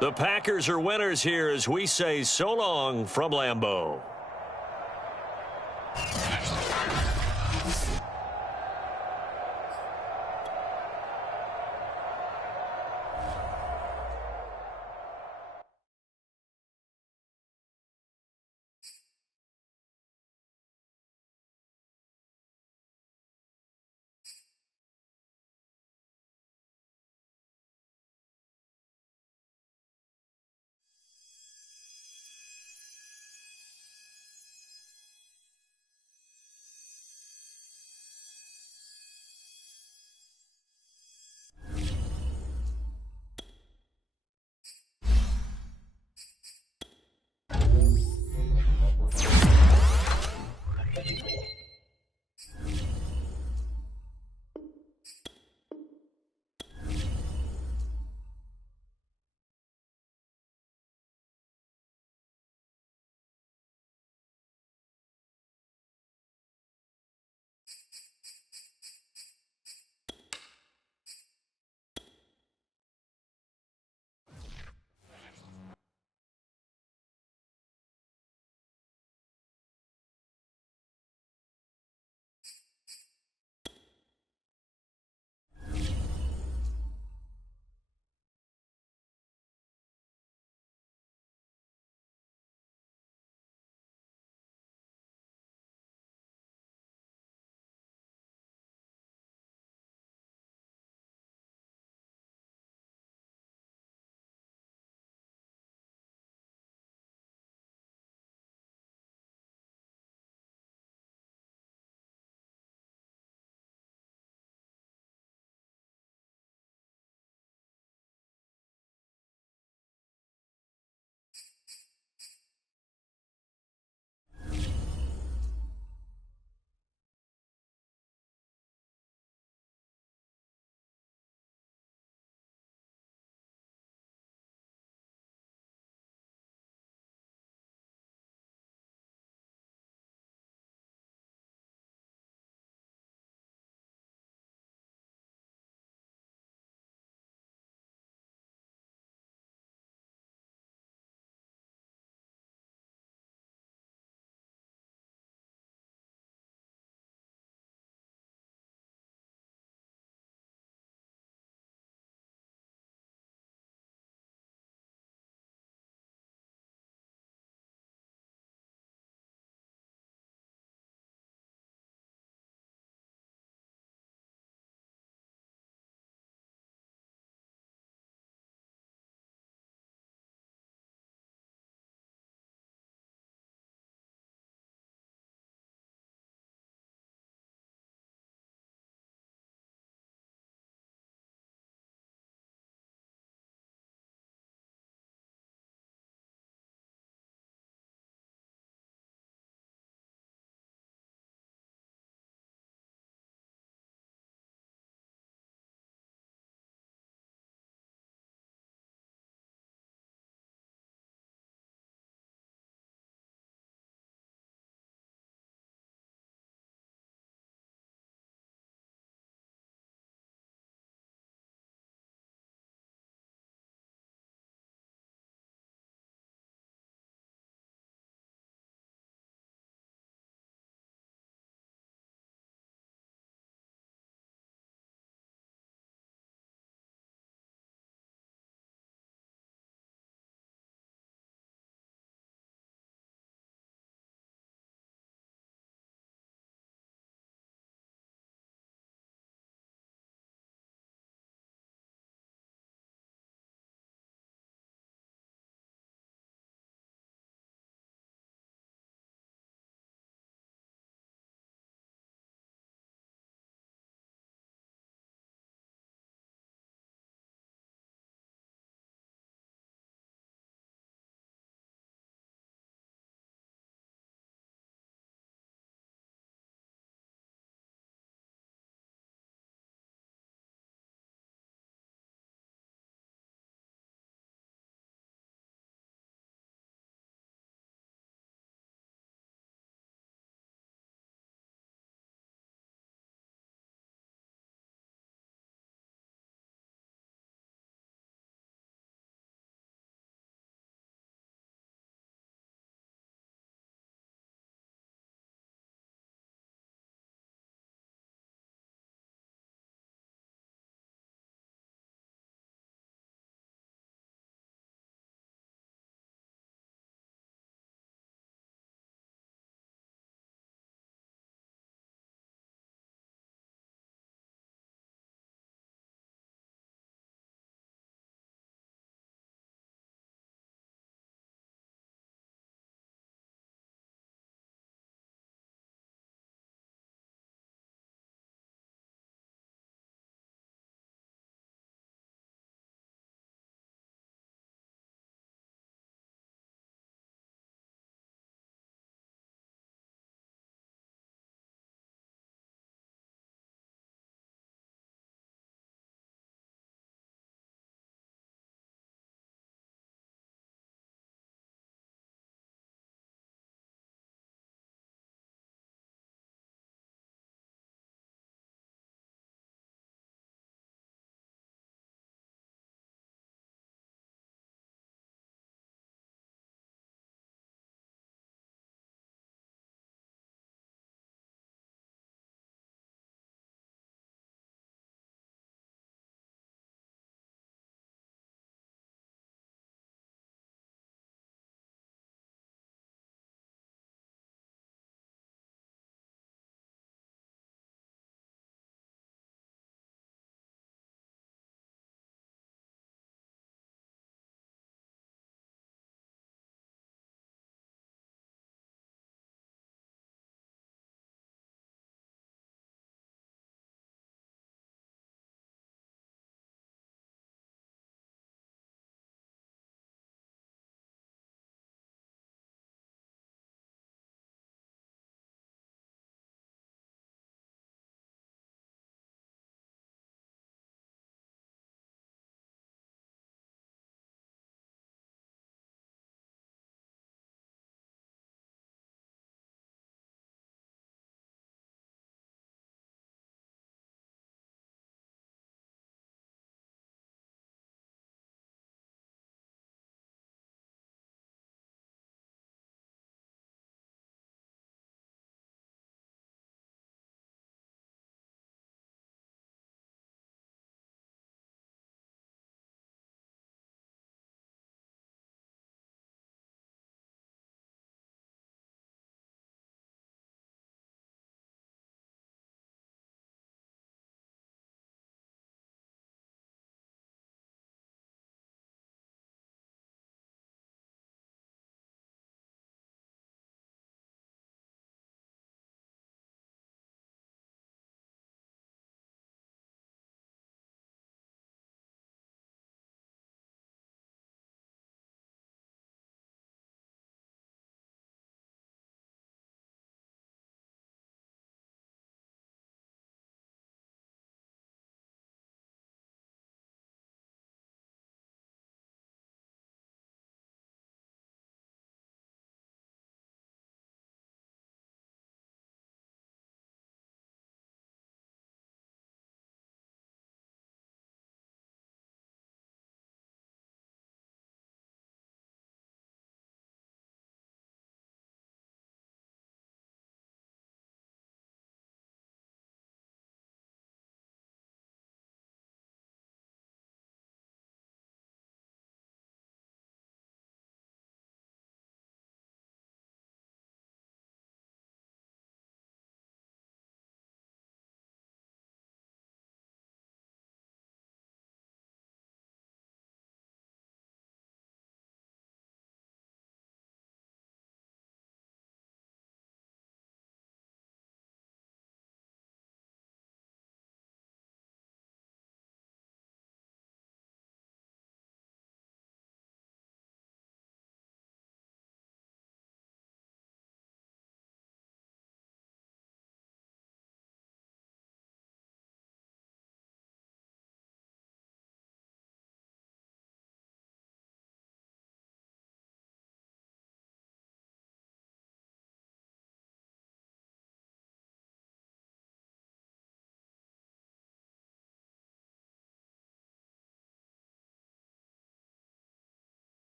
The Packers are winners here as we say so long from Lambeau.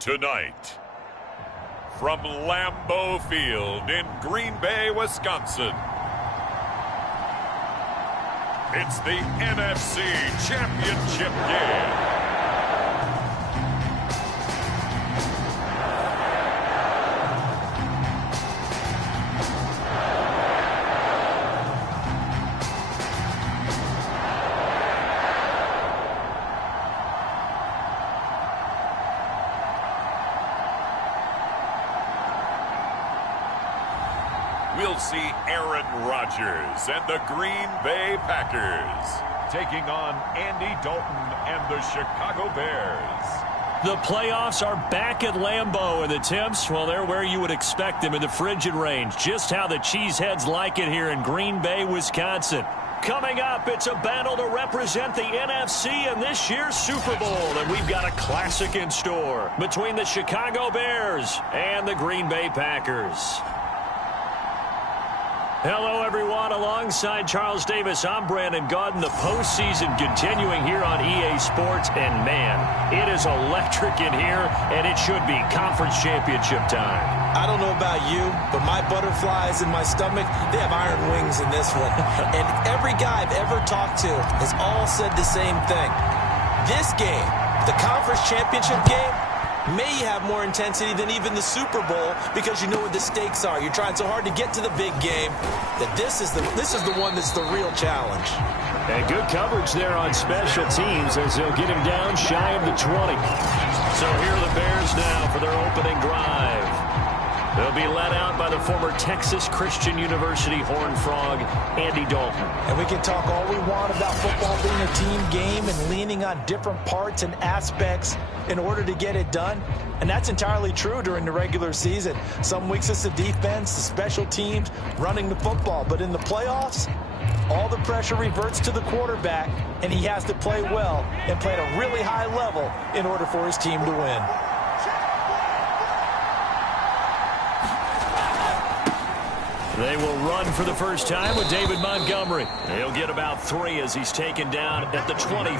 Tonight, from Lambeau Field in Green Bay, Wisconsin, it's the NFC Championship game. We'll see Aaron Rodgers and the Green Bay Packers taking on Andy Dalton and the Chicago Bears. The playoffs are back at Lambeau, and the temps, well, they're where you would expect them in the frigid range. Just how the Cheeseheads like it here in Green Bay, Wisconsin. Coming up, it's a battle to represent the NFC in this year's Super Bowl, and we've got a classic in store between the Chicago Bears and the Green Bay Packers. Hello, everyone. Alongside Charles Davis, I'm Brandon Gaudin. The postseason continuing here on EA Sports. And, man, it is electric in here, and it should be conference championship time. I don't know about you, but my butterflies in my stomach, they have iron wings in this one. And every guy I've ever talked to has all said the same thing. This game, the conference championship game, may have more intensity than even the Super Bowl because you know what the stakes are. You're trying so hard to get to the big game that this is the one that's the real challenge. And good coverage there on special teams as they'll get him down shy of the 20. So here are the Bears now for their opening drive. They'll be led out by the former Texas Christian University Horned Frog, Andy Dalton. And we can talk all we want about football being a team game and leaning on different parts and aspects in order to get it done. And that's entirely true during the regular season. Some weeks it's the defense, the special teams, running the football. But in the playoffs, all the pressure reverts to the quarterback, and he has to play well and play at a really high level in order for his team to win. They will run for the first time with David Montgomery. He'll get about 3 as he's taken down at the 23.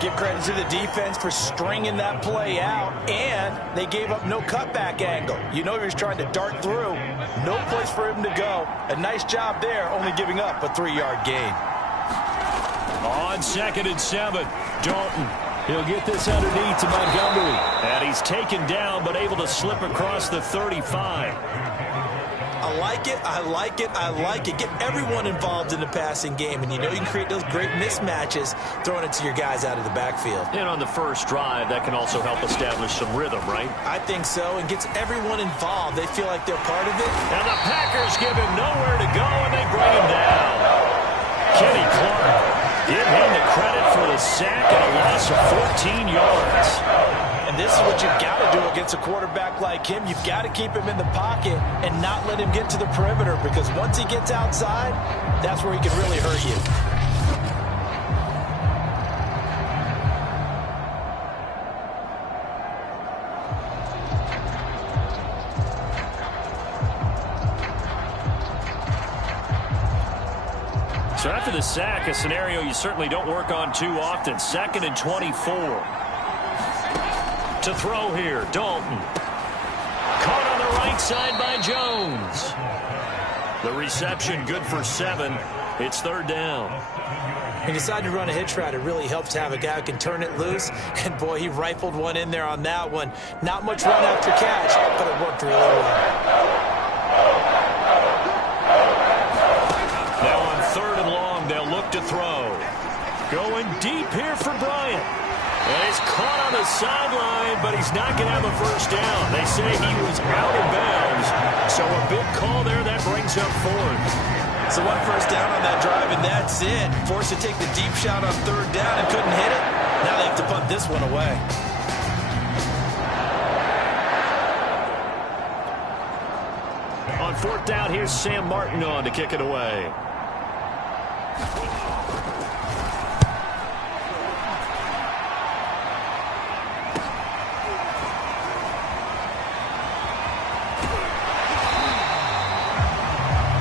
Give credit to the defense for stringing that play out, and they gave up no cutback angle. You know he was trying to dart through. No place for him to go. A nice job there, only giving up a 3-yard gain. On 2nd and 7, Dalton. He'll get this underneath to Montgomery. And he's taken down, but able to slip across the 35. I like it, I like it, I like it. Get everyone involved in the passing game, and you know you can create those great mismatches throwing it to your guys out of the backfield. And on the first drive, that can also help establish some rhythm, right? I think so, and gets everyone involved. They feel like they're part of it. And the Packers give him nowhere to go, and they bring him down. Kenny Clark, give him the credit for the sack and a loss of 14 yards. And this is what you've got to do against a quarterback like him. You've got to keep him in the pocket and not let him get to the perimeter, because once he gets outside, that's where he can really hurt you. So after the sack, a scenario you certainly don't work on too often. 2nd and 24. To throw here, Dalton. Caught on the right side by Jones. The reception good for 7. It's 3rd down. He decided to run a hitch route. It really helps to have a guy who can turn it loose. And, boy, he rifled one in there on that one. Not much run after catch, but it worked really well. Now on 3rd and long, they'll look to throw. Going deep here for Bryant. And he's caught on the sideline, but he's not going to have a first down. They say he was out of bounds. So a big call there. That brings up 4th. So 1 first down on that drive, and that's it. Forced to take the deep shot on 3rd down and couldn't hit it. Now they have to punt this one away. On 4th down, here's Sam Martin on to kick it away.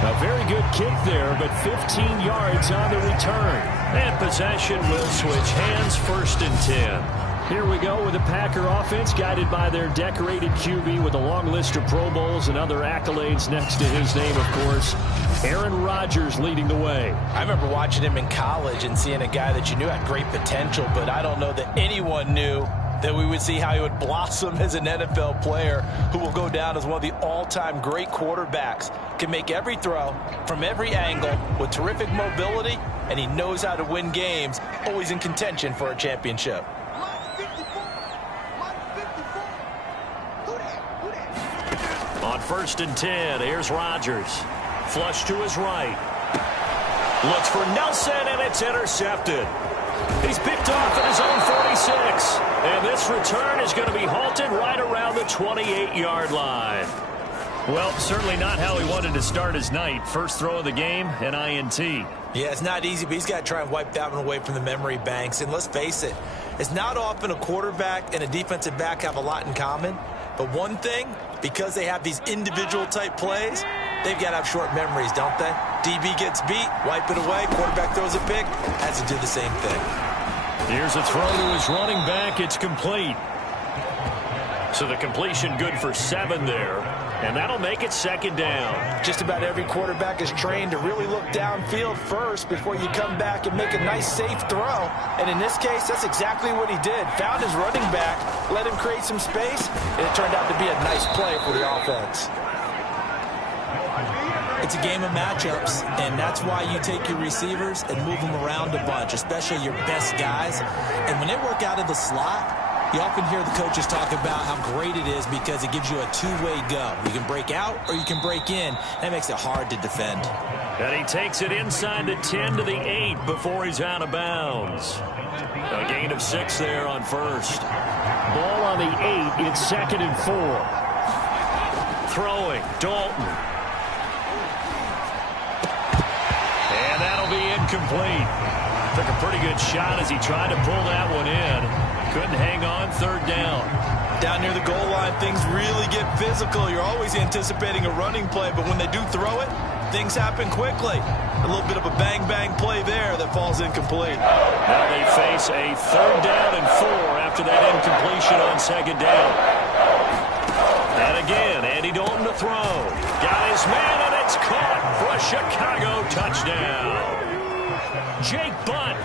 A very good kick there, but 15 yards on the return. And possession will switch hands, 1st and 10. Here we go with the Packer offense, guided by their decorated QB with a long list of Pro Bowls and other accolades next to his name, of course. Aaron Rodgers leading the way. I remember watching him in college and seeing a guy that you knew had great potential, but I don't know that anyone knew that we would see how he would blossom as an NFL player who will go down as one of the all-time great quarterbacks. Can make every throw from every angle with terrific mobility, and he knows how to win games, always in contention for a championship. On 1st and 10, here's Rodgers. Flush to his right. Looks for Nelson, and it's intercepted. He's picked off at his own 46. And this return is going to be halted right around the 28-yard line. Well, certainly not how he wanted to start his night. First throw of the game, an INT. Yeah, it's not easy, but he's got to try and wipe that one away from the memory banks. And let's face it, it's not often a quarterback and a defensive back have a lot in common. But one thing, because they have these individual type plays, they've got to have short memories, don't they? DB gets beat, wipe it away, quarterback throws a pick, has to do the same thing. Here's a throw to his running back. It's complete. So the completion good for 7 there. And that'll make it 2nd down. Just about every quarterback is trained to really look downfield first before you come back and make a nice, safe throw. And in this case, that's exactly what he did. Found his running back, let him create some space, and it turned out to be a nice play for the offense. It's a game of matchups, and that's why you take your receivers and move them around a bunch, especially your best guys. And when they work out of the slot, you often hear the coaches talk about how great it is because it gives you a two-way go. You can break out or you can break in. That makes it hard to defend. And he takes it inside the 10 to the 8 before he's out of bounds. A gain of 6 there on 1st. Ball on the 8. It's 2nd and 4. Throwing. Dalton. And that'll be incomplete. Took a pretty good shot as he tried to pull that one in. Couldn't hang on. 3rd down. Down near the goal line, things really get physical. You're always anticipating a running play, but when they do throw it, things happen quickly. A little bit of a bang-bang play there that falls incomplete. Now they face a 3rd down and 4 after that incompletion on 2nd down. And again, Andy Dalton to throw. Got his man, and it's caught for a Chicago touchdown. Jake Butt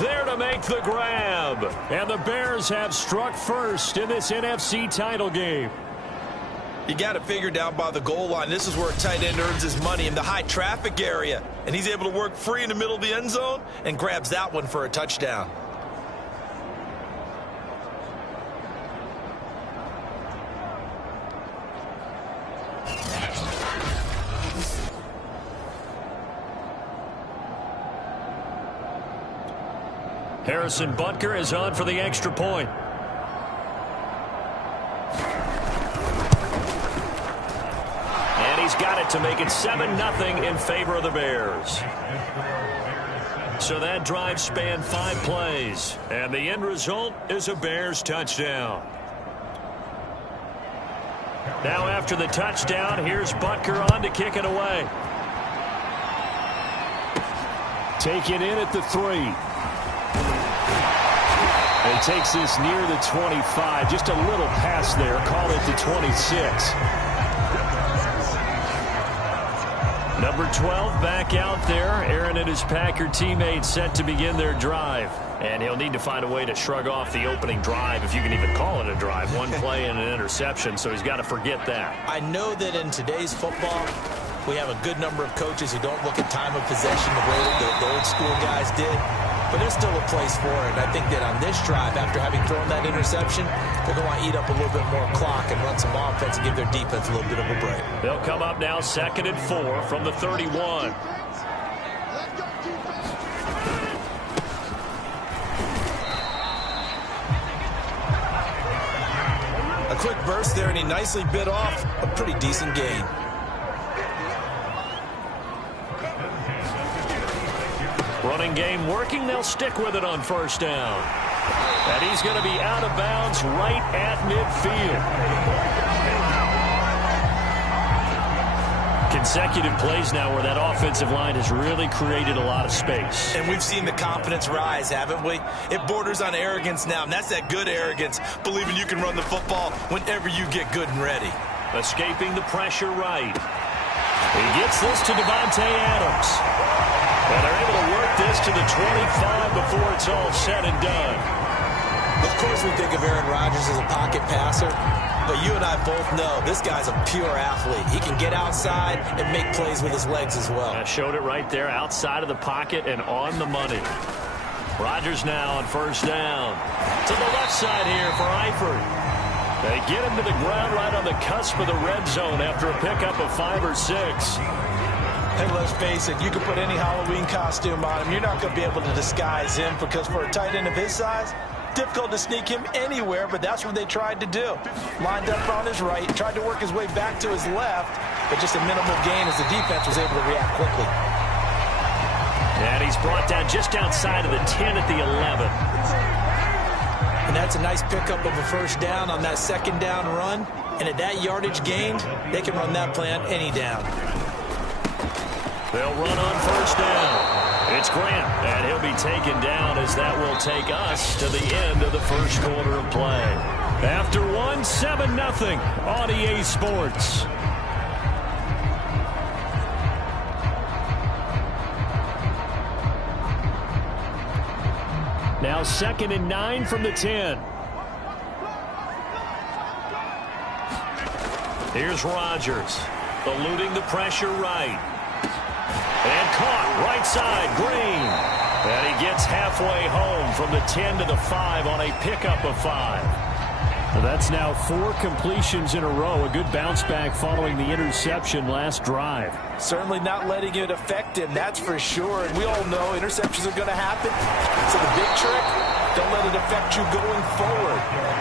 there to make the grab. And the Bears have struck first in this NFC title game. You got to figure down by the goal line. This is where a tight end earns his money, in the high traffic area. And he's able to work free in the middle of the end zone and grabs that one for a touchdown. Harrison Butker is on for the extra point. And he's got it to make it 7-0 in favor of the Bears. So that drive spanned 5 plays. And the end result is a Bears touchdown. Now after the touchdown, here's Butker on to kick it away. Take it in at the 3. He takes this near the 25. Just a little pass there. Call it the 26. Number 12 back out there. Aaron and his Packer teammates set to begin their drive. And he'll need to find a way to shrug off the opening drive, if you can even call it a drive. 1 play and an interception, so he's got to forget that. I know that in today's football, we have a good number of coaches who don't look at time of possession the way the old school guys did. But there's still a place for it. And I think that on this drive, after having thrown that interception, they're going to want to eat up a little bit more clock and run some offense and give their defense a little bit of a break. They'll come up now 2nd and 4 from the 31. A quick burst there, and he nicely bit off a pretty decent gain. Running game working. They'll stick with it on 1st down. And he's going to be out of bounds right at midfield. consecutive plays now where that offensive line has really created a lot of space. And we've seen the confidence rise, haven't we? It borders on arrogance now, and that's that good arrogance, believing you can run the football whenever you get good and ready. Escaping the pressure right. He gets this to Devontae Adams. And they're able to work this to the 25 before it's all said and done. Of course we think of Aaron Rodgers as a pocket passer, but you and I both know this guy's a pure athlete. He can get outside and make plays with his legs as well. I showed it right there, outside of the pocket and on the money. Rodgers now on first down. To the left side here for Eifert. They get him to the ground right on the cusp of the red zone after a pickup of 5 or 6. Hey, let's face it, you can put any Halloween costume on him. You're not going to be able to disguise him because for a tight end of his size, difficult to sneak him anywhere, but that's what they tried to do. Lined up on his right, tried to work his way back to his left, but just a minimal gain as the defense was able to react quickly. And he's brought down just outside of the 10 at the 11. And that's a nice pickup of a first down on that second down run. And at that yardage gained, they can run that play on any down. They'll run on first down. It's Grant, and he'll be taken down as that will take us to the end of the first quarter of play. After one, 7-0 on EA Sports. Now 2nd and 9 from the 10. Here's Rodgers, eluding the pressure right. And caught right side, Green. And he gets halfway home from the 10 to the 5 on a pickup of 5. Well, that's now 4 completions in a row. A good bounce back following the interception last drive. Certainly not letting it affect him, that's for sure. And we all know interceptions are going to happen. So the big trick, don't let it affect you going forward.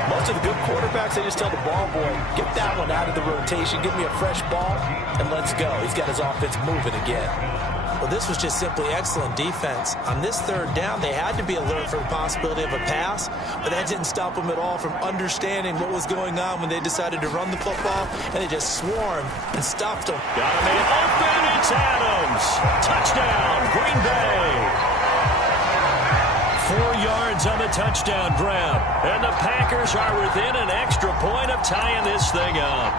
Most of the good quarterbacks, they just tell the ball boy, get that one out of the rotation, give me a fresh ball, and let's go. He's got his offense moving again. Well, this was just simply excellent defense. On this third down, they had to be alert for the possibility of a pass, but that didn't stop them at all from understanding what was going on when they decided to run the football, and they just swarmed and stopped them. Got a man open, it's Adams. Touchdown, Green Bay. 4 yards on the touchdown grab, and the Packers are within an extra point of tying this thing up.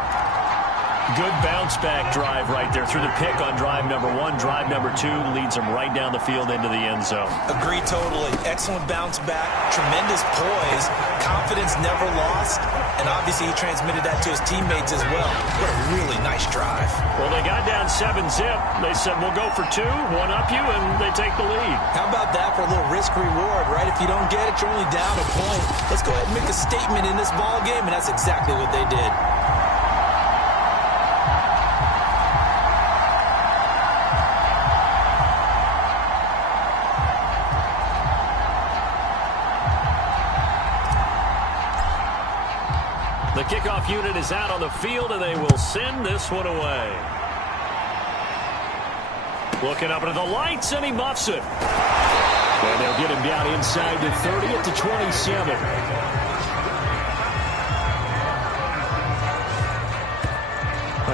Good bounce-back drive right there through the pick on drive number 1. Drive number 2 leads them right down the field into the end zone. Agree totally. Excellent bounce back. Tremendous poise. Confidence never lost. And obviously he transmitted that to his teammates as well. What a really nice drive. Well, they got down 7-zip. They said, we'll go for 2, one up you, and they take the lead. How about that for a little risk-reward, right? If you don't get it, you're only down a point. Let's go ahead and make a statement in this ball game, and that's exactly what they did. The kickoff unit is out on the field, and they will send this one away. Looking up into the lights, and he muffs it. And they'll get him down inside the 30 at the 27.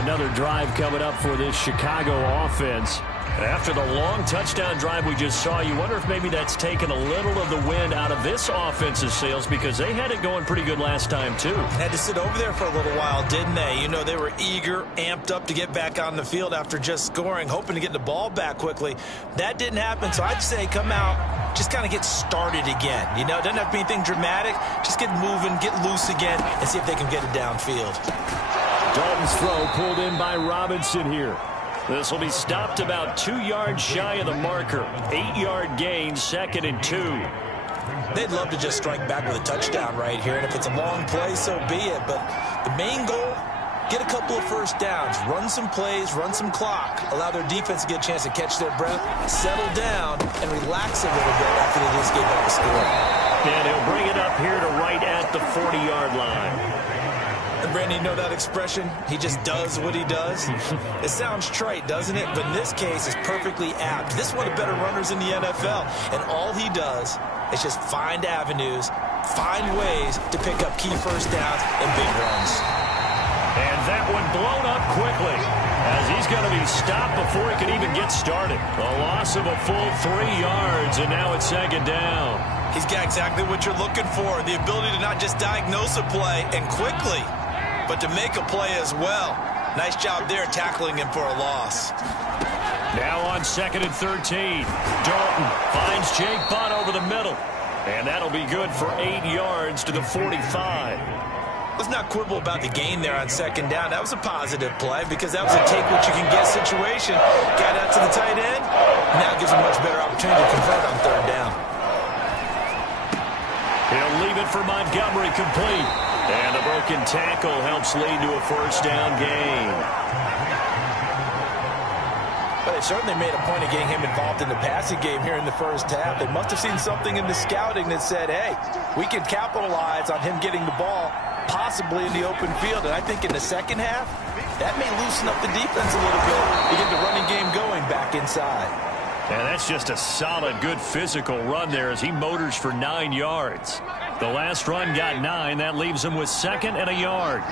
Another drive coming up for this Chicago offense. After the long touchdown drive we just saw, you wonder if maybe that's taken a little of the wind out of this offense's sails, because they had it going pretty good last time, too. Had to sit over there for a little while, didn't they? You know, they were eager, amped up to get back on the field after just scoring, hoping to get the ball back quickly. That didn't happen, so I'd say come out, just kind of get started again. You know, it doesn't have to be anything dramatic. Just get moving, get loose again, and see if they can get it downfield. Dalton's throw pulled in by Robinson here. This will be stopped about 2 yards shy of the marker. 8-yard gain, 2nd and 2. They'd love to just strike back with a touchdown right here, and if it's a long play, so be it. But the main goal, get a couple of first downs, run some plays, run some clock, allow their defense to get a chance to catch their breath, settle down, and relax a little bit after they just gave up a score. And he'll bring it up here to right at the 40-yard line. And Brandon, you know that expression? He just does what he does. It sounds trite, doesn't it? But in this case, it's perfectly apt. This is one of the better runners in the NFL. And all he does is just find avenues, find ways to pick up key first downs and big runs. And that one blown up quickly. as he's going to be stopped before he can even get started. A loss of a full 3 yards, and now it's second down. He's got exactly what you're looking for, the ability to not just diagnose a play and quickly, but to make a play as well. Nice job there tackling him for a loss. Now on 2nd and 13. Dalton finds Jake Butt over the middle. And that'll be good for 8 yards to the 45. Let's not quibble about the gain there on 2nd down. That was a positive play because that was a take-what-you-can-get situation. Got out to the tight end. Now gives a much better opportunity to convert on 3rd down. He'll leave it for Montgomery complete. And the broken tackle helps lead to a 1st down gain. But they certainly made a point of getting him involved in the passing game here in the 1st half. They must have seen something in the scouting that said, hey, we can capitalize on him getting the ball possibly in the open field. And I think in the 2nd half, that may loosen up the defense a little bit to get the running game going back inside. And that's just a solid, good physical run there as he motors for 9 yards. The last run got 9. That leaves him with 2nd and a yard.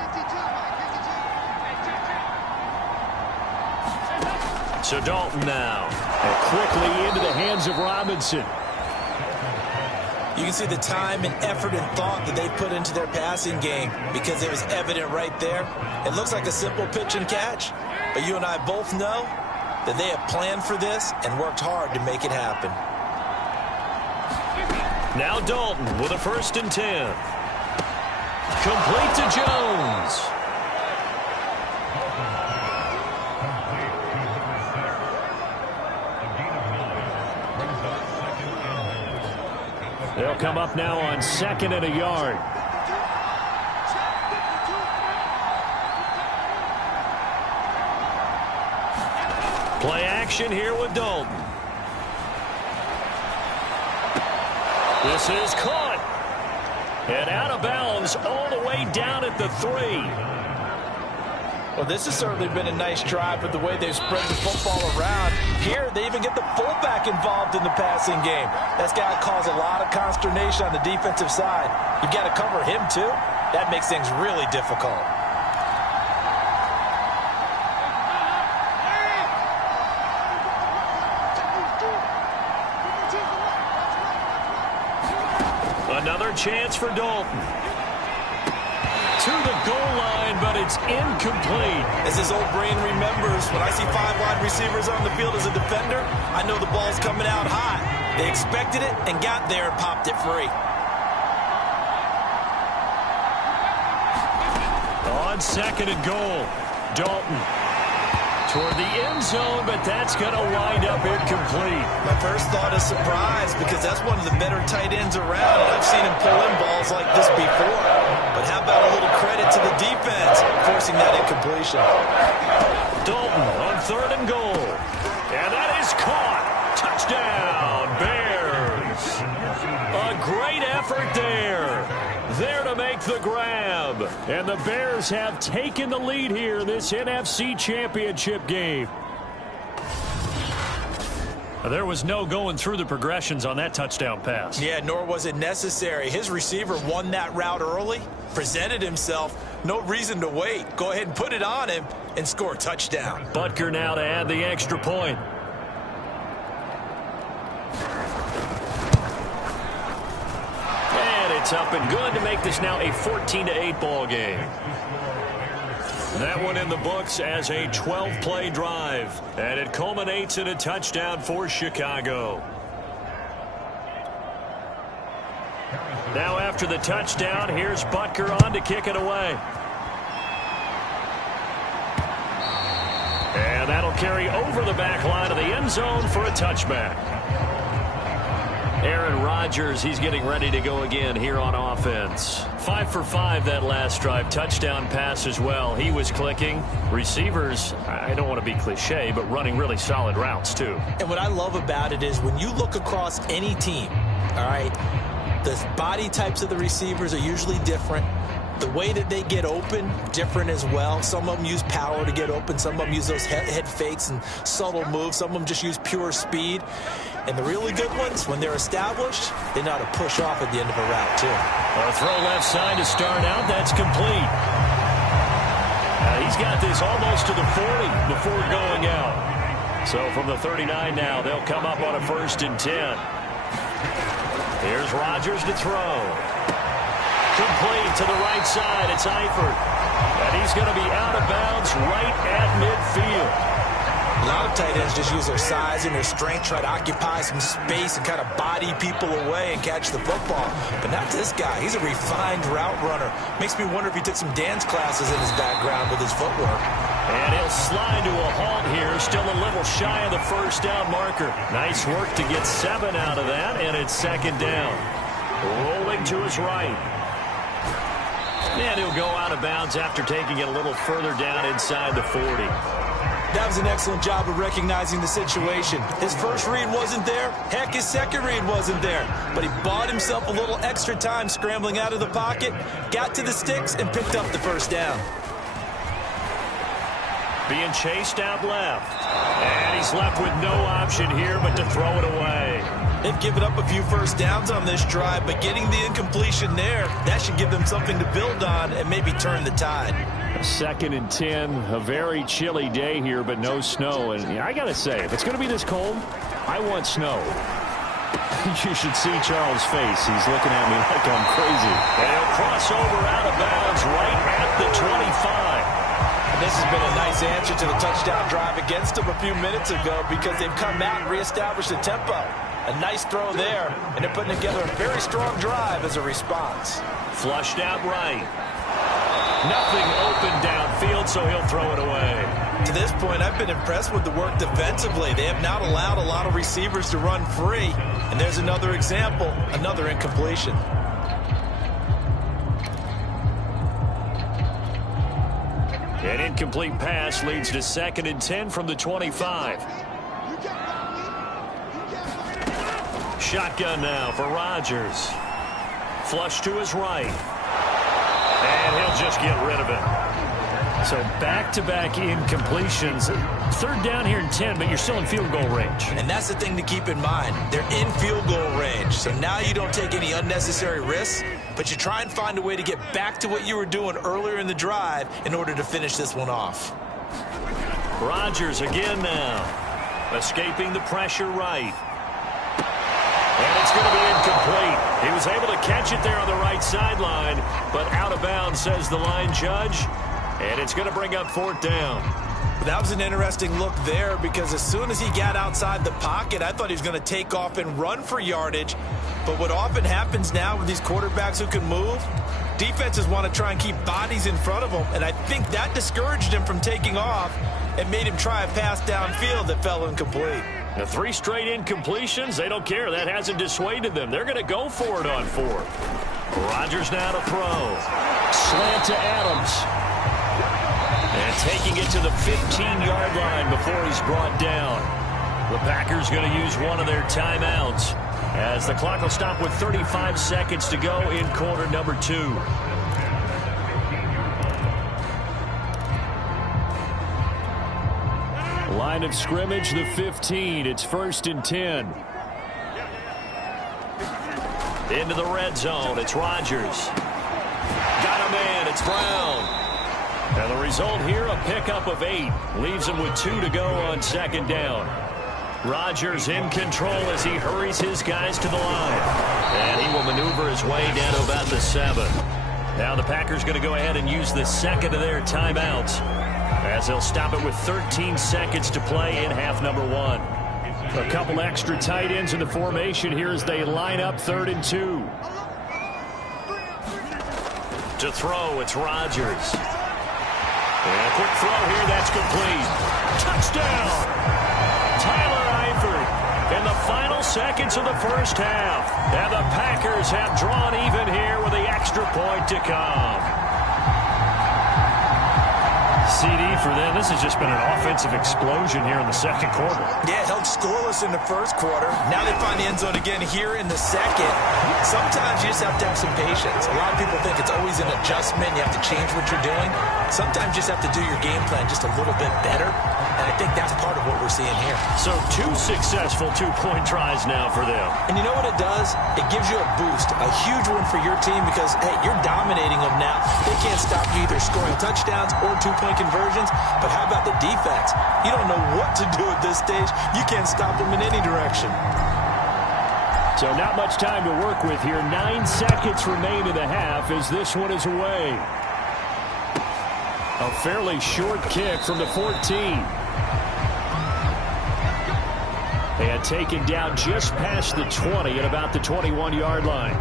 So Dalton now. And quickly into the hands of Robinson. You can see the time and effort and thought that they put into their passing game because it was evident right there. It looks like a simple pitch and catch, but you and I both know that they have planned for this and worked hard to make it happen. Now Dalton with a 1st and 10. Complete to Jones. They'll come up now on 2nd and a yard. Play action here with Dalton. This is caught. And out of bounds all the way down at the 3. Well, this has certainly been a nice drive with the way they've spread the football around. Here, they even get the fullback involved in the passing game. That's got to cause a lot of consternation on the defensive side. You've got to cover him, too. That makes things really difficult. Another chance for Dalton. To the goal line, but it's incomplete. As his old brain remembers, when I see 5 wide receivers on the field as a defender, I know the ball's coming out hot. They expected it and got there and popped it free. On 2nd and goal, Dalton toward the end zone, but that's going to wind up incomplete. My first thought is surprise because that's one of the better tight ends around, and I've seen him pull in balls like this before. But how about a little credit to the defense forcing that incompletion? Dalton on 3rd and goal. And that is caught. Touchdown, Bears. A great effort there. There to make the grab. And the Bears have taken the lead here in this NFC Championship game. There was no going through the progressions on that touchdown pass. Yeah, nor was it necessary. His receiver won that route early, presented himself. No reason to wait. Go ahead and put it on him and score a touchdown. Butker now to add the extra point. And it's up and good to make this now a 14-8 ball game. That one in the books as a 12-play drive. And it culminates in a touchdown for Chicago. Now after the touchdown, here's Butker on to kick it away. And that'll carry over the back line of the end zone for a touchback. Aaron Rodgers, he's getting ready to go again here on offense. 5 for 5 that last drive. Touchdown pass as well. He was clicking. Receivers, I don't want to be cliche, but running really solid routes too. And what I love about it is when you look across any team, all right, the body types of the receivers are usually different. The way that they get open, different as well. Some of them use power to get open. Some of them use those head fakes and subtle moves. Some of them just use pure speed. And the really good ones, when they're established, they know how to push off at the end of a route, too. A throw left side to start out. That's complete. He's got this almost to the 40 before going out. So from the 39 now, they'll come up on a 1st and 10. Here's Rodgers to throw. Complete to the right side. It's Eifert. And he's going to be out of bounds right at midfield. A lot of tight ends just use their size and their strength, try to occupy some space and kind of body people away and catch the football. But not this guy. He's a refined route runner. Makes me wonder if he took some dance classes in his background with his footwork. And he'll slide to a halt here, still a little shy of the 1st down marker. Nice work to get 7 out of that, and it's 2nd down. Rolling to his right. And he'll go out of bounds after taking it a little further down inside the 40. That was an excellent job of recognizing the situation. His first read wasn't there. Heck, his second read wasn't there. But he bought himself a little extra time scrambling out of the pocket, got to the sticks, and picked up the 1st down. Being chased out left. And he's left with no option here but to throw it away. They've given up a few 1st downs on this drive, but getting the incompletion there, that should give them something to build on and maybe turn the tide. 2nd and 10, a very chilly day here, but no snow. And I got to say, if it's going to be this cold, I want snow. You should see Charles' face. He's looking at me like I'm crazy. And he'll cross over out of bounds right at the 25. And this has been a nice answer to the touchdown drive against them a few minutes ago because they've come out and reestablished the tempo. A nice throw there, and they're putting together a very strong drive as a response. Flushed out right. Nothing open downfield, so he'll throw it away. To this point, I've been impressed with the work defensively. They have not allowed a lot of receivers to run free. And there's another example, another incompletion. An incomplete pass leads to 2nd and 10 from the 25. Shotgun now for Rodgers. Flush to his right. And he'll just get rid of it. So back-to-back incompletions. 3rd down here in 10, but you're still in field goal range. And that's the thing to keep in mind. They're in field goal range. So now you don't take any unnecessary risks, but you try and find a way to get back to what you were doing earlier in the drive in order to finish this one off. Rodgers again now. Escaping the pressure right. And it's going to be incomplete. He was able to catch it there on the right sideline, but out of bounds, says the line judge. And it's going to bring up 4th down. That was an interesting look there because as soon as he got outside the pocket, I thought he was going to take off and run for yardage. But what often happens now with these quarterbacks who can move, defenses want to try and keep bodies in front of them. And I think that discouraged him from taking off and made him try a pass downfield that fell incomplete. The 3 straight incompletions, they don't care. That hasn't dissuaded them. They're going to go for it on 4th. Rodgers now to throw. Slant to Adams. And taking it to the 15-yard line before he's brought down. The Packers going to use one of their timeouts as the clock will stop with 35 seconds to go in quarter number 2. Line of scrimmage, the 15. It's 1st and 10. Into the red zone. It's Rodgers. Got a man. It's Brown. And the result here, a pickup of 8. Leaves him with 2 to go on 2nd down. Rodgers in control as he hurries his guys to the line. And he will maneuver his way down to about the 7. Now the Packers going to go ahead and use the 2nd of their timeouts, as they'll stop it with 13 seconds to play in half number 1. A couple extra tight ends in the formation here as they line up 3rd and 2. To throw, it's Rodgers. And a quick throw here, that's complete. Touchdown! Tyler Eifert in the final seconds of the 1st half. And the Packers have drawn even here with the extra point to come. CD for them. This has just been an offensive explosion here in the 2nd quarter. Yeah, held scoreless in the 1st quarter. Now they find the end zone again here in the 2nd. Sometimes you just have to have some patience. A lot of people think it's always an adjustment. You have to change what you're doing. Sometimes you just have to do your game plan just a little bit better. and I think that's part of what we're seeing here. So 2 successful two-point tries now for them. And you know what it does? It gives you a boost, a huge one for your team because, hey, you're dominating them now. They can't stop you either scoring touchdowns or two-point conversions, but how about the defense? You don't know what to do at this stage. You can't stop them in any direction. So not much time to work with here. 9 seconds remain in the half as this one is away. A fairly short kick from the 14. They had taken down just past the 20 at about the 21-yard line.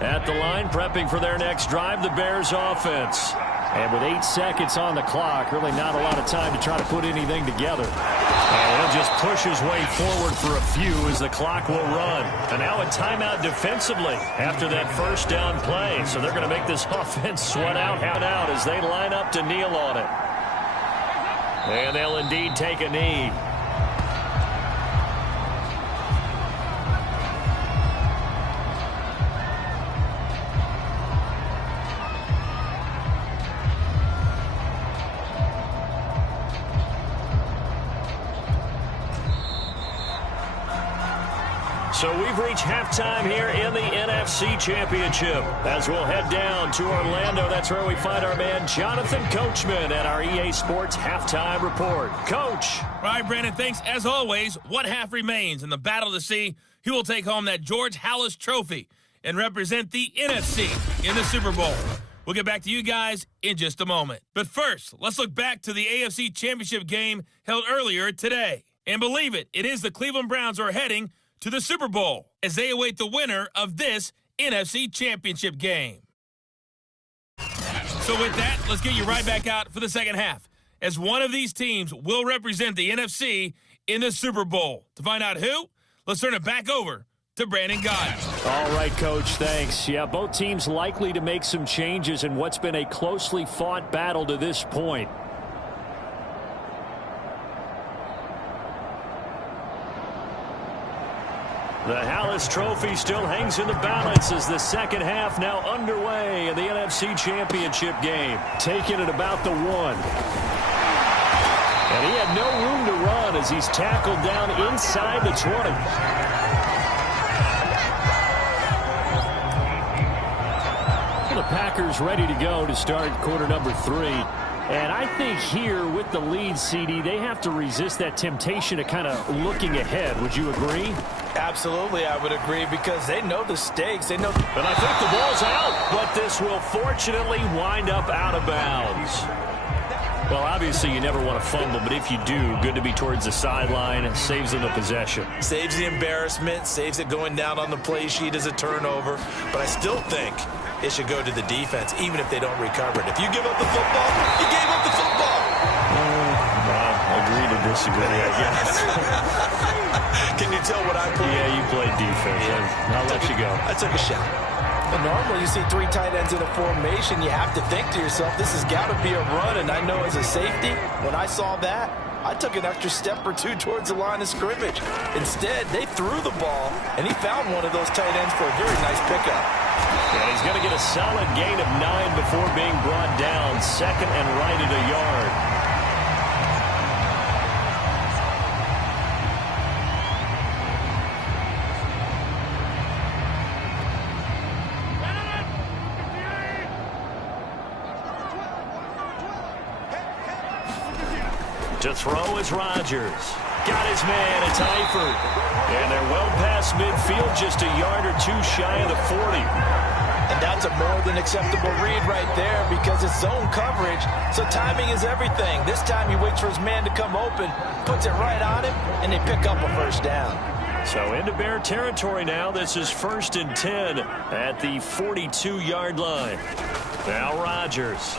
At the line, prepping for their next drive, the Bears offense. And with 8 seconds on the clock, really not a lot of time to try to put anything together. And he'll just push his way forward for a few as the clock will run. And now a timeout defensively after that first down play. So they're going to make this offense sweat out as they line up to kneel on it. And they'll indeed take a knee. So we've reached halftime here in the NFC Championship. As we'll head down to Orlando, that's where we find our man Jonathan Coachman at our EA Sports Halftime Report. Coach. All right, Brandon, thanks. As always, one half remains in the battle to see who will take home that George Halas Trophy and represent the NFC in the Super Bowl. We'll get back to you guys in just a moment. But first, let's look back to the AFC Championship game held earlier today. And believe it, it is the Cleveland Browns who are heading to the Super Bowl as they await the winner of this NFC Championship game. So with that, let's get you right back out for the second half, as one of these teams will represent the NFC in the Super Bowl. To find out who, let's turn it back over to Brandon Gaudin. All right, Coach, thanks. Yeah, both teams likely to make some changes in what's been a closely fought battle to this point. The Halas Trophy still hangs in the balance as the second half now underway in the NFC Championship game. Taking it about the 1. And he had no room to run as he's tackled down inside the 20. The Packers ready to go to start quarter number 3. And I think here with the lead, CD, they have to resist that temptation of kind of looking ahead. Would you agree? Absolutely, I would agree, because they know the stakes. They know. And I think the ball's out, but this will fortunately wind up out of bounds. Well, obviously you never want to fumble, but if you do, good to be towards the sideline. Saves them the possession. Saves the embarrassment, saves it going down on the play sheet as a turnover. But I still think it should go to the defense, even if they don't recover it. If you give up the football, you gave up the football. Agree to disagree, I guess. Can you tell what I played? Yeah, you played defense. Yeah. I'll let you go. I took a shot. Well, normally you see 3 tight ends in a formation. You have to think to yourself, this has got to be a run. And I know as a safety, when I saw that, I took an extra step or 2 towards the line of scrimmage. Instead, they threw the ball, and he found one of those tight ends for a very nice pickup. And he's going to get a solid gain of 9 before being brought down. Second and right at a yard. To throw is Rodgers. Got his man, it's Eifert. And they're well past midfield, just a yard or 2 shy of the 40. And that's a more than acceptable read right there, because it's zone coverage, so timing is everything. This time he waits for his man to come open, puts it right on him, and they pick up a first down. So into Bear territory now. This is 1st and 10 at the 42-yard line. Now Rodgers.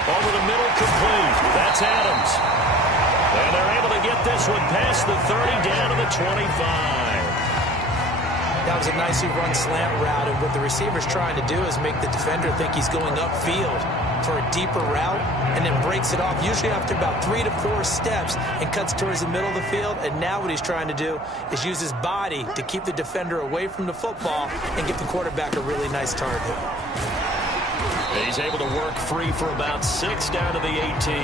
Over the middle, complete. That's Adams. And they're able to get this one past the 30, down to the 25. That was a nicely run slant route, and what the receiver's trying to do is make the defender think he's going upfield. for a deeper route and then breaks it off, usually after about 3 to 4 steps, and cuts towards the middle of the field. And now what he's trying to do is use his body to keep the defender away from the football and give the quarterback a really nice target. He's able to work free for about 6 down to the 18.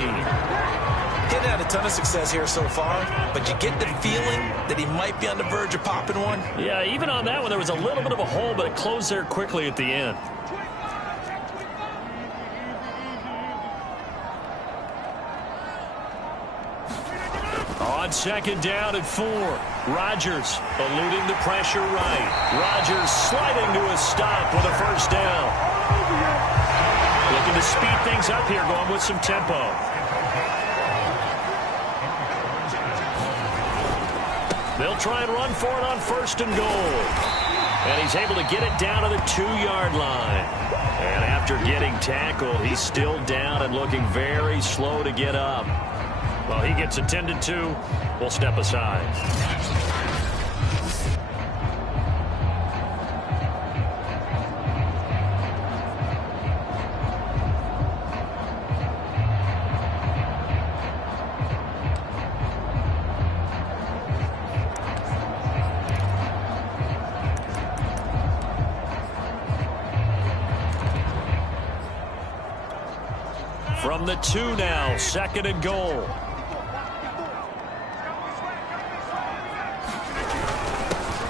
He hasn't had a ton of success here so far, but you get the feeling that he might be on the verge of popping one. Yeah, even on that one, there was a little bit of a hole, but it closed there quickly at the end. On 2nd down and 4, Rodgers eluding the pressure right. Rodgers sliding to a stop with a 1st down. Looking to speed things up here, going with some tempo. They'll try and run for it on 1st and goal. And he's able to get it down to the 2-yard line. And after getting tackled, he's still down and looking very slow to get up. Well, he gets attended to. We'll step aside. From the 2 now, 2nd and goal.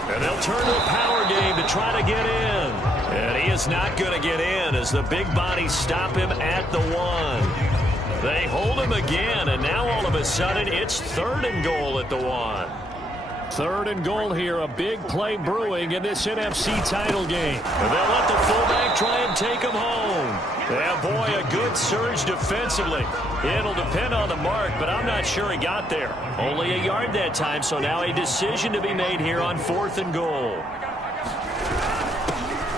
And they'll turn to a power game to try to get in. And he is not going to get in as the big bodies stop him at the 1. They hold him again, and now all of a sudden it's 3rd and goal at the 1. 3rd and goal here, a big play brewing in this NFC title game. And they'll let the fullback try and take him home. Yeah, boy, a good surge defensively. It'll depend on the mark, but I'm not sure he got there. Only a yard that time, so now a decision to be made here on 4th and goal.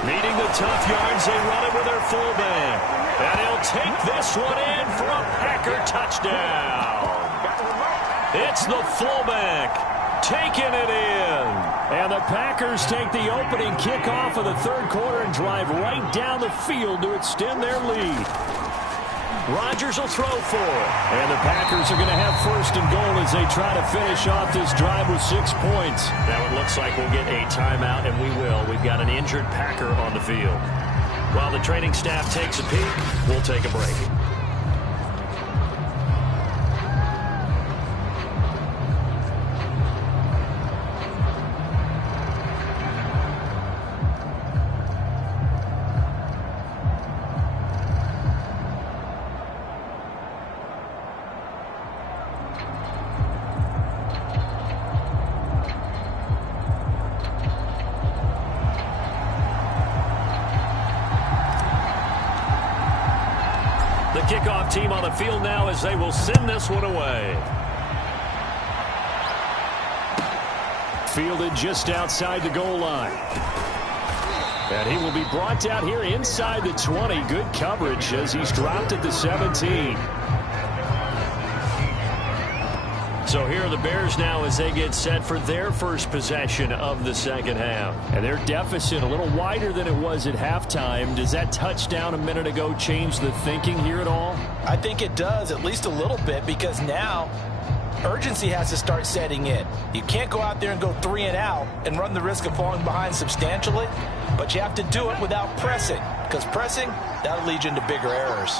Needing the tough yards, they run it with their fullback. And he'll take this one in for a Packer touchdown. It's the fullback taking it in. And the Packers take the opening kickoff of the 3rd quarter and drive right down the field to extend their lead. Rodgers will throw for it. And the Packers are going to have 1st and goal as they try to finish off this drive with 6 points. Now it looks like we'll get a timeout, and we will. We've got an injured Packer on the field. While the training staff takes a peek, we'll take a break. Kickoff team on the field now as they will send this one away. Fielded just outside the goal line. And he will be brought down here inside the 20. Good coverage as he's dropped at the 17. So here are the Bears now as they get set for their first possession of the 2nd half. And their deficit a little wider than it was at halftime. Does that touchdown a minute ago change the thinking here at all? I think it does, at least a little bit, because now urgency has to start setting in. You can't go out there and go 3 and out and run the risk of falling behind substantially, but you have to do it without pressing, because pressing, that'll lead you into bigger errors.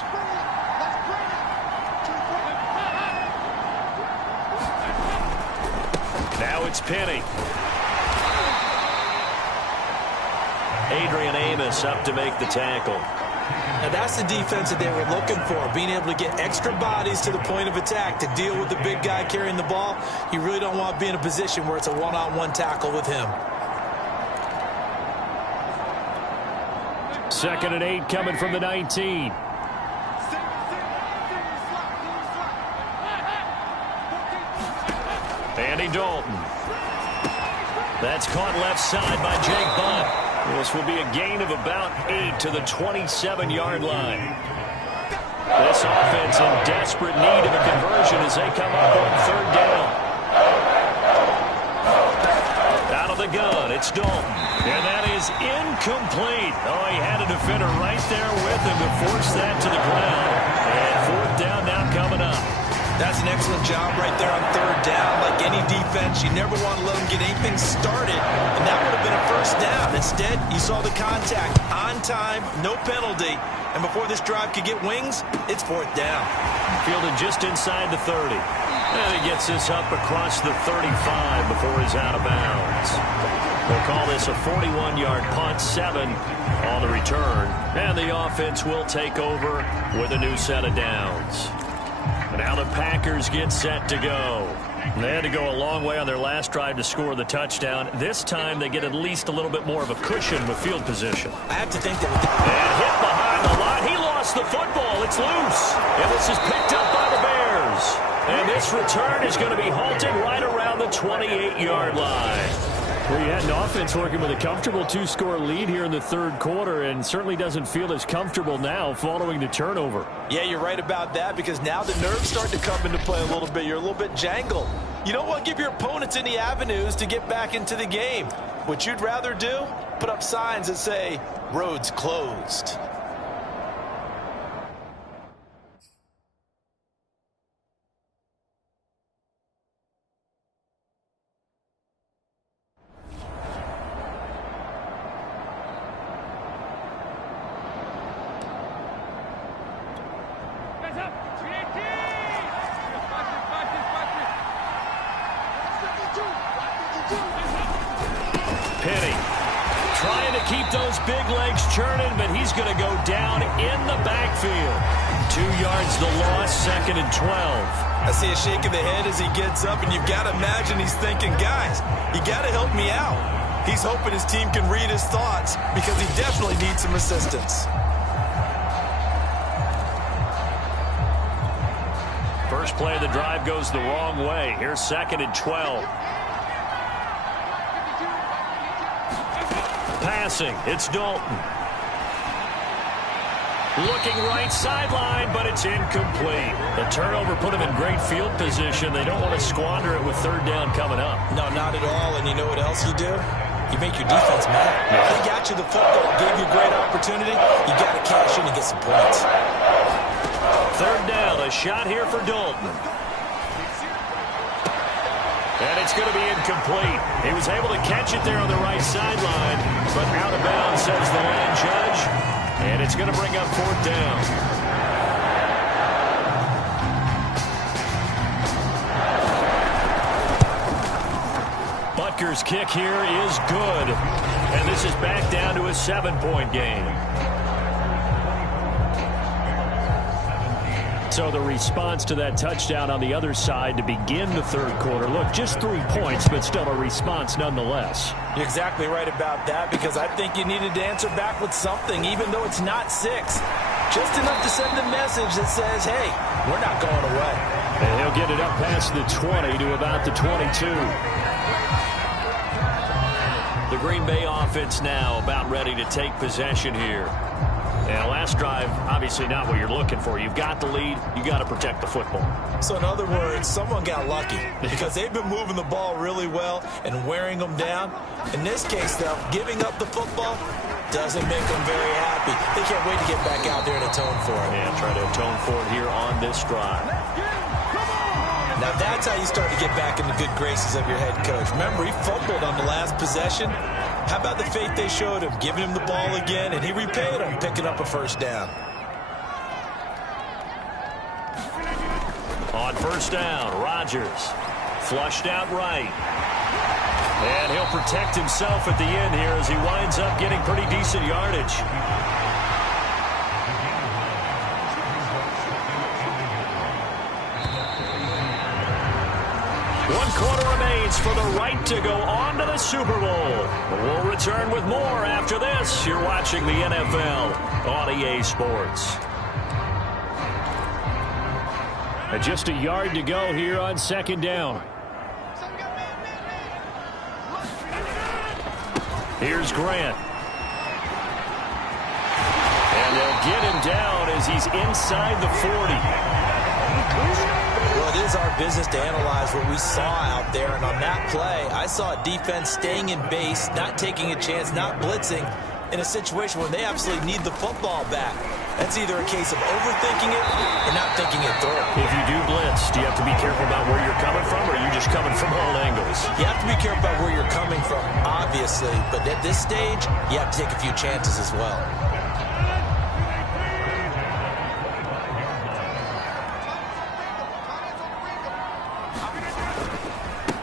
Now it's Penny. Adrian Amos up to make the tackle. Now that's the defense that they were looking for, being able to get extra bodies to the point of attack to deal with the big guy carrying the ball. You really don't want to be in a position where it's a one-on-one tackle with him. 2nd and 8 coming from the 19. Andy Dalton. That's caught left side by Jake Butt. This will be a gain of about 8 to the 27-yard line. This offense in desperate need of a conversion as they come up on 3rd down. Out of the gun. It's Dalton. And that is incomplete. Oh, he had a defender right there with him to force that to the ground. And fourth down now coming up. That's an excellent job right there on third down. Like any defense, you never want to let them get anything started, and that would have been a first down. Instead, you saw the contact on time, no penalty, and before this drive could get wings, it's fourth down. Fielded just inside the 30. And he gets this up across the 35 before he's out of bounds. We'll call this a 41-yard punt, 7 on the return, and the offense will take over with a new set of downs. Now the Packers get set to go. They had to go a long way on their last drive to score the touchdown. This time they get at least a little bit more of a cushion with field position. I have to think that with and hit behind the line. He lost the football. It's loose. And this is picked up by the Bears. And this return is going to be halted right around the 28-yard line. Well, you had an offense working with a comfortable 2-score lead here in the third quarter and certainly doesn't feel as comfortable now following the turnover. Yeah, you're right about that because now the nerves start to come into play a little bit. You're a little bit jangled. You don't want to give your opponents any avenues to get back into the game. What you'd rather do, put up signs that say, roads closed. Big legs churning, but he's going to go down in the backfield. 2 yards the loss, 2nd and 12. I see a shake of the head as he gets up, and you've got to imagine he's thinking, guys, you got to help me out. He's hoping his team can read his thoughts because he definitely needs some assistance. First play of the drive goes the wrong way. Here's 2nd and 12. Passing, it's Dalton. Looking right sideline, but it's incomplete. The turnover put him in great field position. They don't want to squander it with third down coming up. No, not at all. And you know what else you do? You make your defense mad. They got you the football, gave you a great opportunity. You got to cash in and get some points. Third down, a shot here for Dalton. And it's going to be incomplete. He was able to catch it there on the right sideline, but out of bounds, says the line judge. And it's going to bring up fourth down. Butker's kick here is good. And this is back down to a 7-point game. So the response to that touchdown on the other side to begin the third quarter. Look, just 3 points, but still a response nonetheless. You're exactly right about that because I think you needed to answer back with something, even though it's not 6. Just enough to send a message that says, hey, we're not going away. And he'll get it up past the 20 to about the 22. The Green Bay offense now about ready to take possession here. And last drive, obviously not what you're looking for. You've got the lead. You got to protect the football. So in other words, someone got lucky because they've been moving the ball really well and wearing them down. In this case, though, giving up the football doesn't make them very happy. They can't wait to get back out there and atone for it. And try to atone for it here on this drive. Now that's how you start to get back in the good graces of your head coach. Remember, he fumbled on the last possession. How about the faith they showed him, giving him the ball again, and he repaid him, picking up a first down. On first down, Rodgers flushed out right. And he'll protect himself at the end here as he winds up getting pretty decent yardage. One quarter remains for the right to go on to the Super Bowl. We'll return with more after this. You're watching the NFL on EA Sports. And just a yard to go here on second down. Here's Grant. And they'll get him down as he's inside the 40. Well, it is our business to analyze what we saw out there. And on that play, I saw a defense staying in base, not taking a chance, not blitzing in a situation where they absolutely need the football back. That's either a case of overthinking it or not thinking it through. If you do blitz, do you have to be careful about where you're coming from, or are you just coming from all angles? You have to be careful about where you're coming from, obviously. But at this stage, you have to take a few chances as well.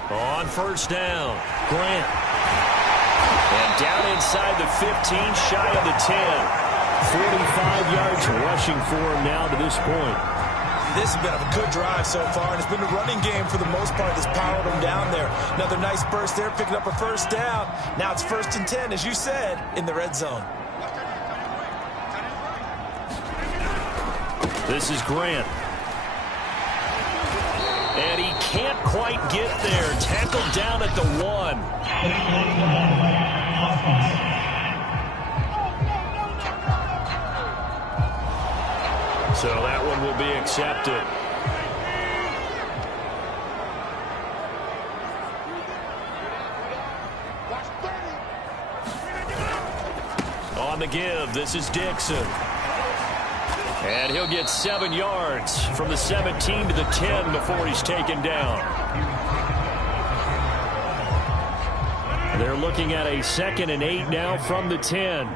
On first down, Grant. And down inside the 15, shy of the 10. 45 yards rushing for him now to this point. This has been a good drive so far, and it's been a running game for the most part that's powered them down there. Another nice burst there, picking up a first down. Now it's 1st and 10, as you said, in the red zone. This is Grant. And he can't quite get there. Tackled down at the 1. So that one will be accepted. On the give, this is Dixon. And he'll get 7 yards from the 17 to the 10 before he's taken down. They're looking at a 2nd and 8 now from the 10.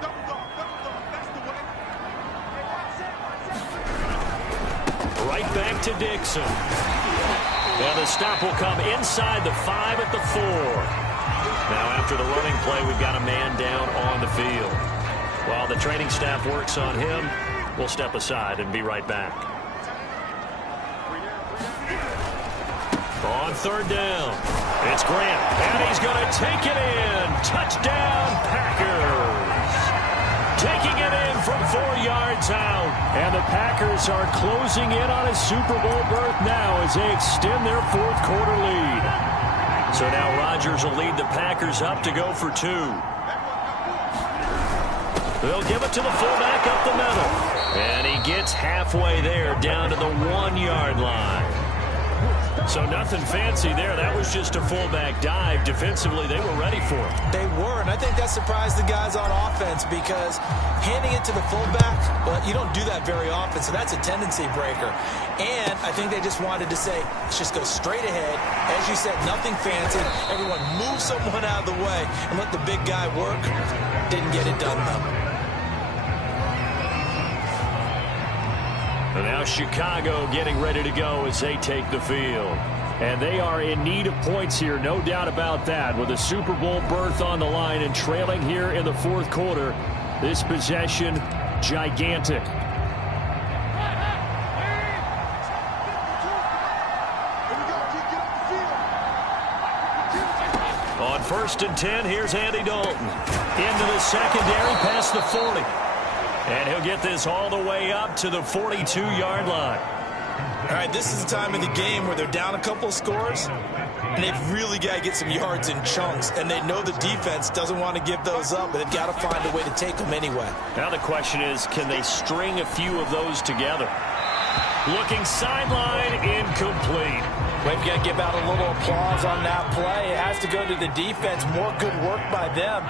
Right back to Dixon. And the stop will come inside the 5 at the 4. Now after the running play, we've got a man down on the field. While the training staff works on him, we'll step aside and be right back. On 3rd down, it's Grant, and he's going to take it in. Touchdown, Packers. Taking it in from 4 yards out. And the Packers are closing in on a Super Bowl berth now as they extend their 4th quarter lead. So now Rodgers will lead the Packers up to go for 2. They'll give it to the fullback up the middle. And he gets halfway there down to the 1-yard line. So nothing fancy there. That was just a fullback dive. Defensively, they were ready for it. They were, and I think that surprised the guys on offense because handing it to the fullback, well, you don't do that very often, so that's a tendency breaker. And I think they just wanted to say, let's just go straight ahead. As you said, nothing fancy. Everyone move someone out of the way and let the big guy work. Didn't get it done, though. And now Chicago getting ready to go as they take the field. And they are in need of points here, no doubt about that. With a Super Bowl berth on the line and trailing here in the 4th quarter, this possession, gigantic. On 1st and 10, here's Andy Dalton. Into the secondary, past the 40. And he'll get this all the way up to the 42-yard line. All right, this is the time of the game where they're down a couple of scores, and they've really got to get some yards in chunks, and they know the defense doesn't want to give those up, but they've got to find a way to take them anyway. Now the question is, can they string a few of those together? Looking sideline, incomplete. We've got to give out a little applause on that play. It has to go to the defense. More good work by them.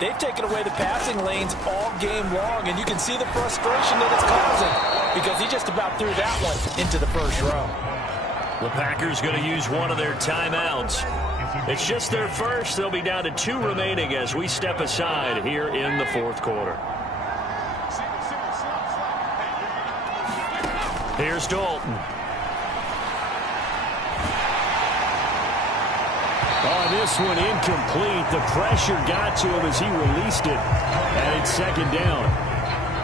They've taken away the passing lanes all game long, and you can see the frustration that it's causing because he just about threw that one into the 1st row. The Packers going to use one of their timeouts. It's just their first. They'll be down to 2 remaining as we step aside here in the 4th quarter. Here's Dalton. Oh, this one incomplete. The pressure got to him as he released it. And it's 2nd down.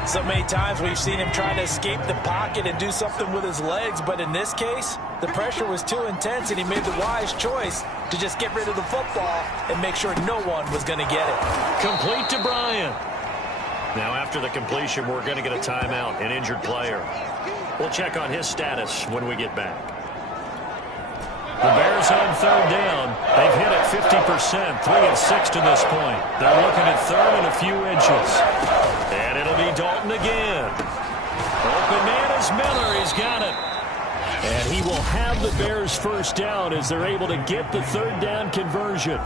So many times we've seen him trying to escape the pocket and do something with his legs, but in this case, the pressure was too intense and he made the wise choice to just get rid of the football and make sure no one was going to get it. Complete to Bryant. Now after the completion, we're going to get a timeout, an injured player. We'll check on his status when we get back. The Bears on 3rd down. They've hit it 50%, 3 of 6 to this point. They're looking at 3rd and a few inches. And it'll be Dalton again. Open man is Miller. He's got it. And he will have the Bears first down as they're able to get the third down conversion.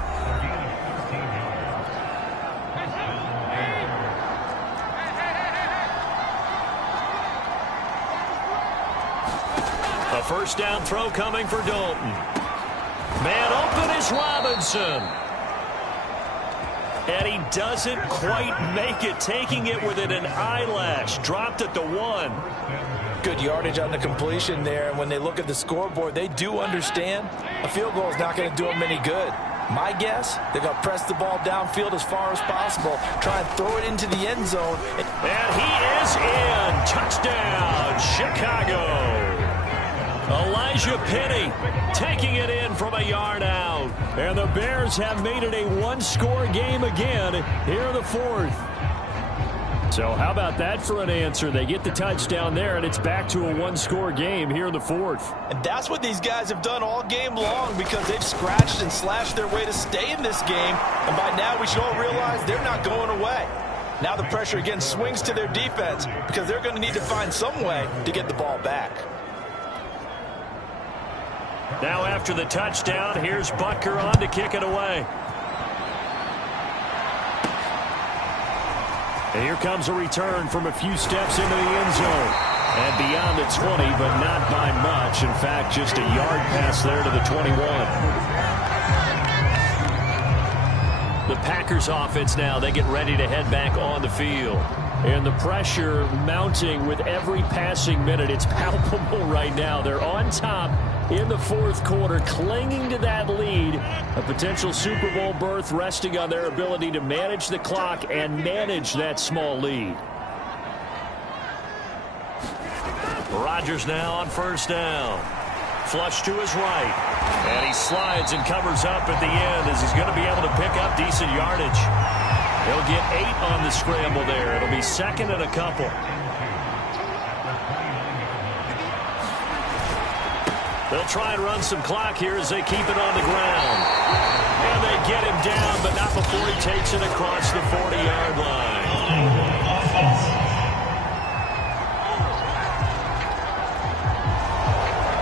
A first down throw coming for Dalton. Man open is Robinson. And he doesn't quite make it, taking it within an eyelash. Dropped at the 1. Good yardage on the completion there. And when they look at the scoreboard, they do understand a field goal is not going to do them any good. My guess, they're going to press the ball downfield as far as possible, try and throw it into the end zone. And he is in. Touchdown, Chicago. Elijah Penny taking it in from a yard out. And the Bears have made it a one-score game again here in the fourth. So how about that for an answer? They get the touchdown there, and it's back to a one-score game here in the fourth. And that's what these guys have done all game long, because they've scratched and slashed their way to stay in this game. And by now we should all realize they're not going away. Now the pressure again swings to their defense, because they're going to need to find some way to get the ball back. Now after the touchdown, here's Butker on to kick it away. And here comes a return from a few steps into the end zone. And beyond the 20, but not by much. In fact, just a yard pass there to the 21. The Packers offense now, they get ready to head back on the field. And the pressure mounting with every passing minute. It's palpable right now. They're on top in the fourth quarter, clinging to that lead. A potential Super Bowl berth resting on their ability to manage the clock and manage that small lead. Rodgers now on first down. Flush to his right. And he slides and covers up at the end as he's going to be able to pick up decent yardage. He'll get 8 on the scramble there. It'll be second and a couple. They'll try and run some clock here as they keep it on the ground. And they get him down, but not before he takes it across the 40-yard line.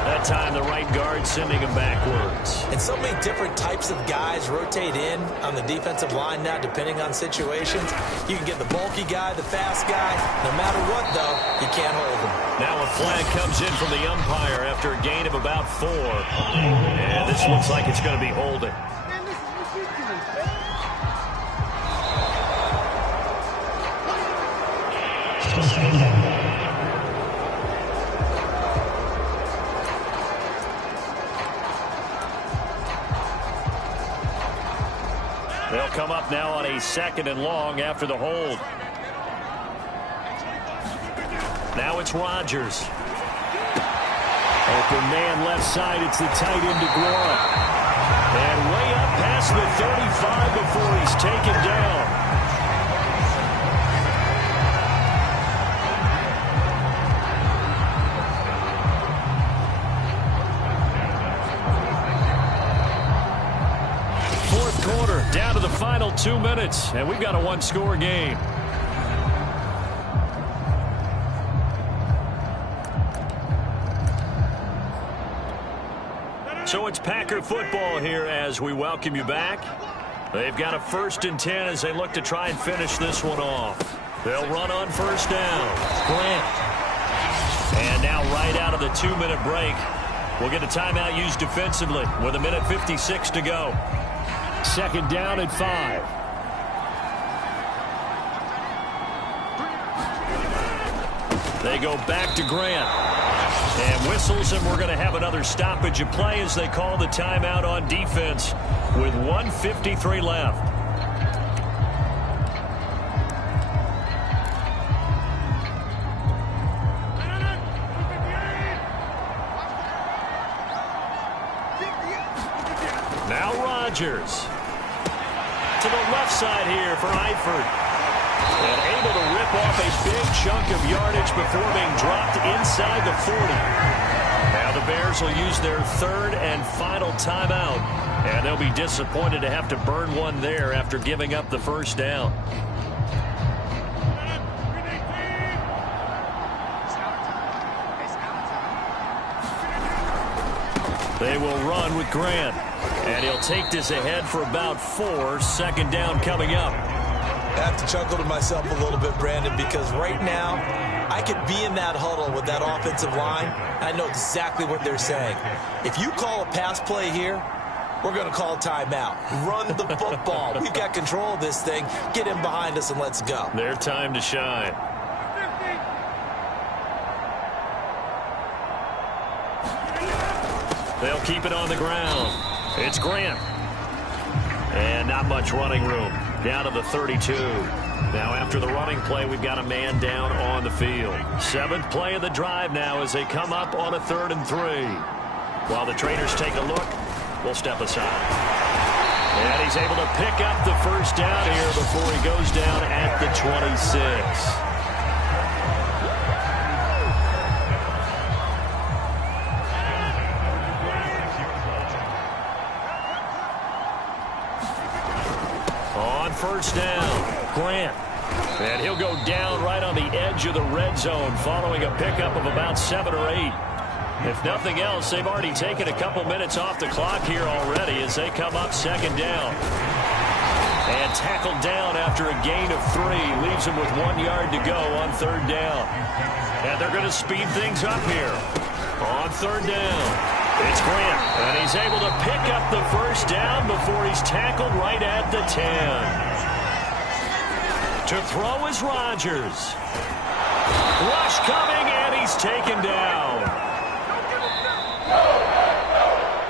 That time the right guard sending him backwards. And so many different types of guys rotate in on the defensive line now, depending on situations. You can get the bulky guy, the fast guy. No matter what, though, you can't hold him. Now a flag comes in from the umpire after a gain of about 4. And this looks like it's going to be holding. They'll come up now on a second and long after the hold. Now it's Rodgers. Open man left side. It's the tight end DeGuara. And way up past the 35 before he's taken down. Fourth quarter, down to the final 2 minutes, and we've got a one-score game. So it's Packer football here as we welcome you back. They've got a 1st and 10 as they look to try and finish this one off. They'll run on first down. Grant. And now right out of the 2-minute break, we'll get a timeout used defensively with 1:56 to go. Second down and 5. They go back to Grant. And whistles, and we're going to have another stoppage of play as they call the timeout on defense with 1:53 left. Now Rodgers. To the left side here for Eifert. And able to rip off a big chunk of yardage before being dropped inside the 40. Now the Bears will use their 3rd and final timeout. And they'll be disappointed to have to burn one there after giving up the first down. They will run with Grant. And he'll take this ahead for about 4. Second down coming up. I have to chuckle to myself a little bit, Brandon, because right now I could be in that huddle with that offensive line. I know exactly what they're saying. If you call a pass play here, we're going to call timeout. Run the football. We've got control of this thing. Get in behind us and let's go. Their time to shine. They'll keep it on the ground. It's Grant. And not much running room. Down to the 32. Now after the running play, we've got a man down on the field. 7th play of the drive now as they come up on a 3rd and 3. While the Trainers take a look, we'll step aside. And he's able to pick up the first down here before he goes down at the 26. First down, Grant. And he'll go down right on the edge of the red zone following a pickup of about 7 or 8. If nothing else, they've already taken a couple minutes off the clock here already as they come up 2nd down. And tackled down after a gain of 3. Leaves him with 1 yard to go on 3rd down. And they're going to speed things up here on 3rd down. It's Grant, and he's able to pick up the first down before he's tackled right at the 10. To throw is Rodgers. Rush coming, and he's taken down.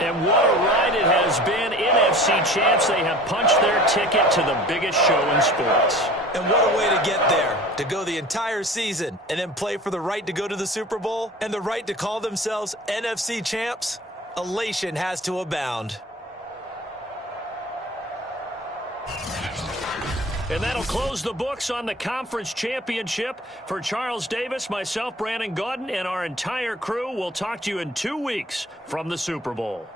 And what a ride it has been. NFC champs, they have punched their ticket to the biggest show in sports. And what a way to get there, to go the entire season and then play for the right to go to the Super Bowl and the right to call themselves NFC champs. Elation has to abound. And that'll close the books on the conference championship. For Charles Davis, myself, Brandon Gaudin, and our entire crew, we'll talk to you in 2 weeks from the Super Bowl.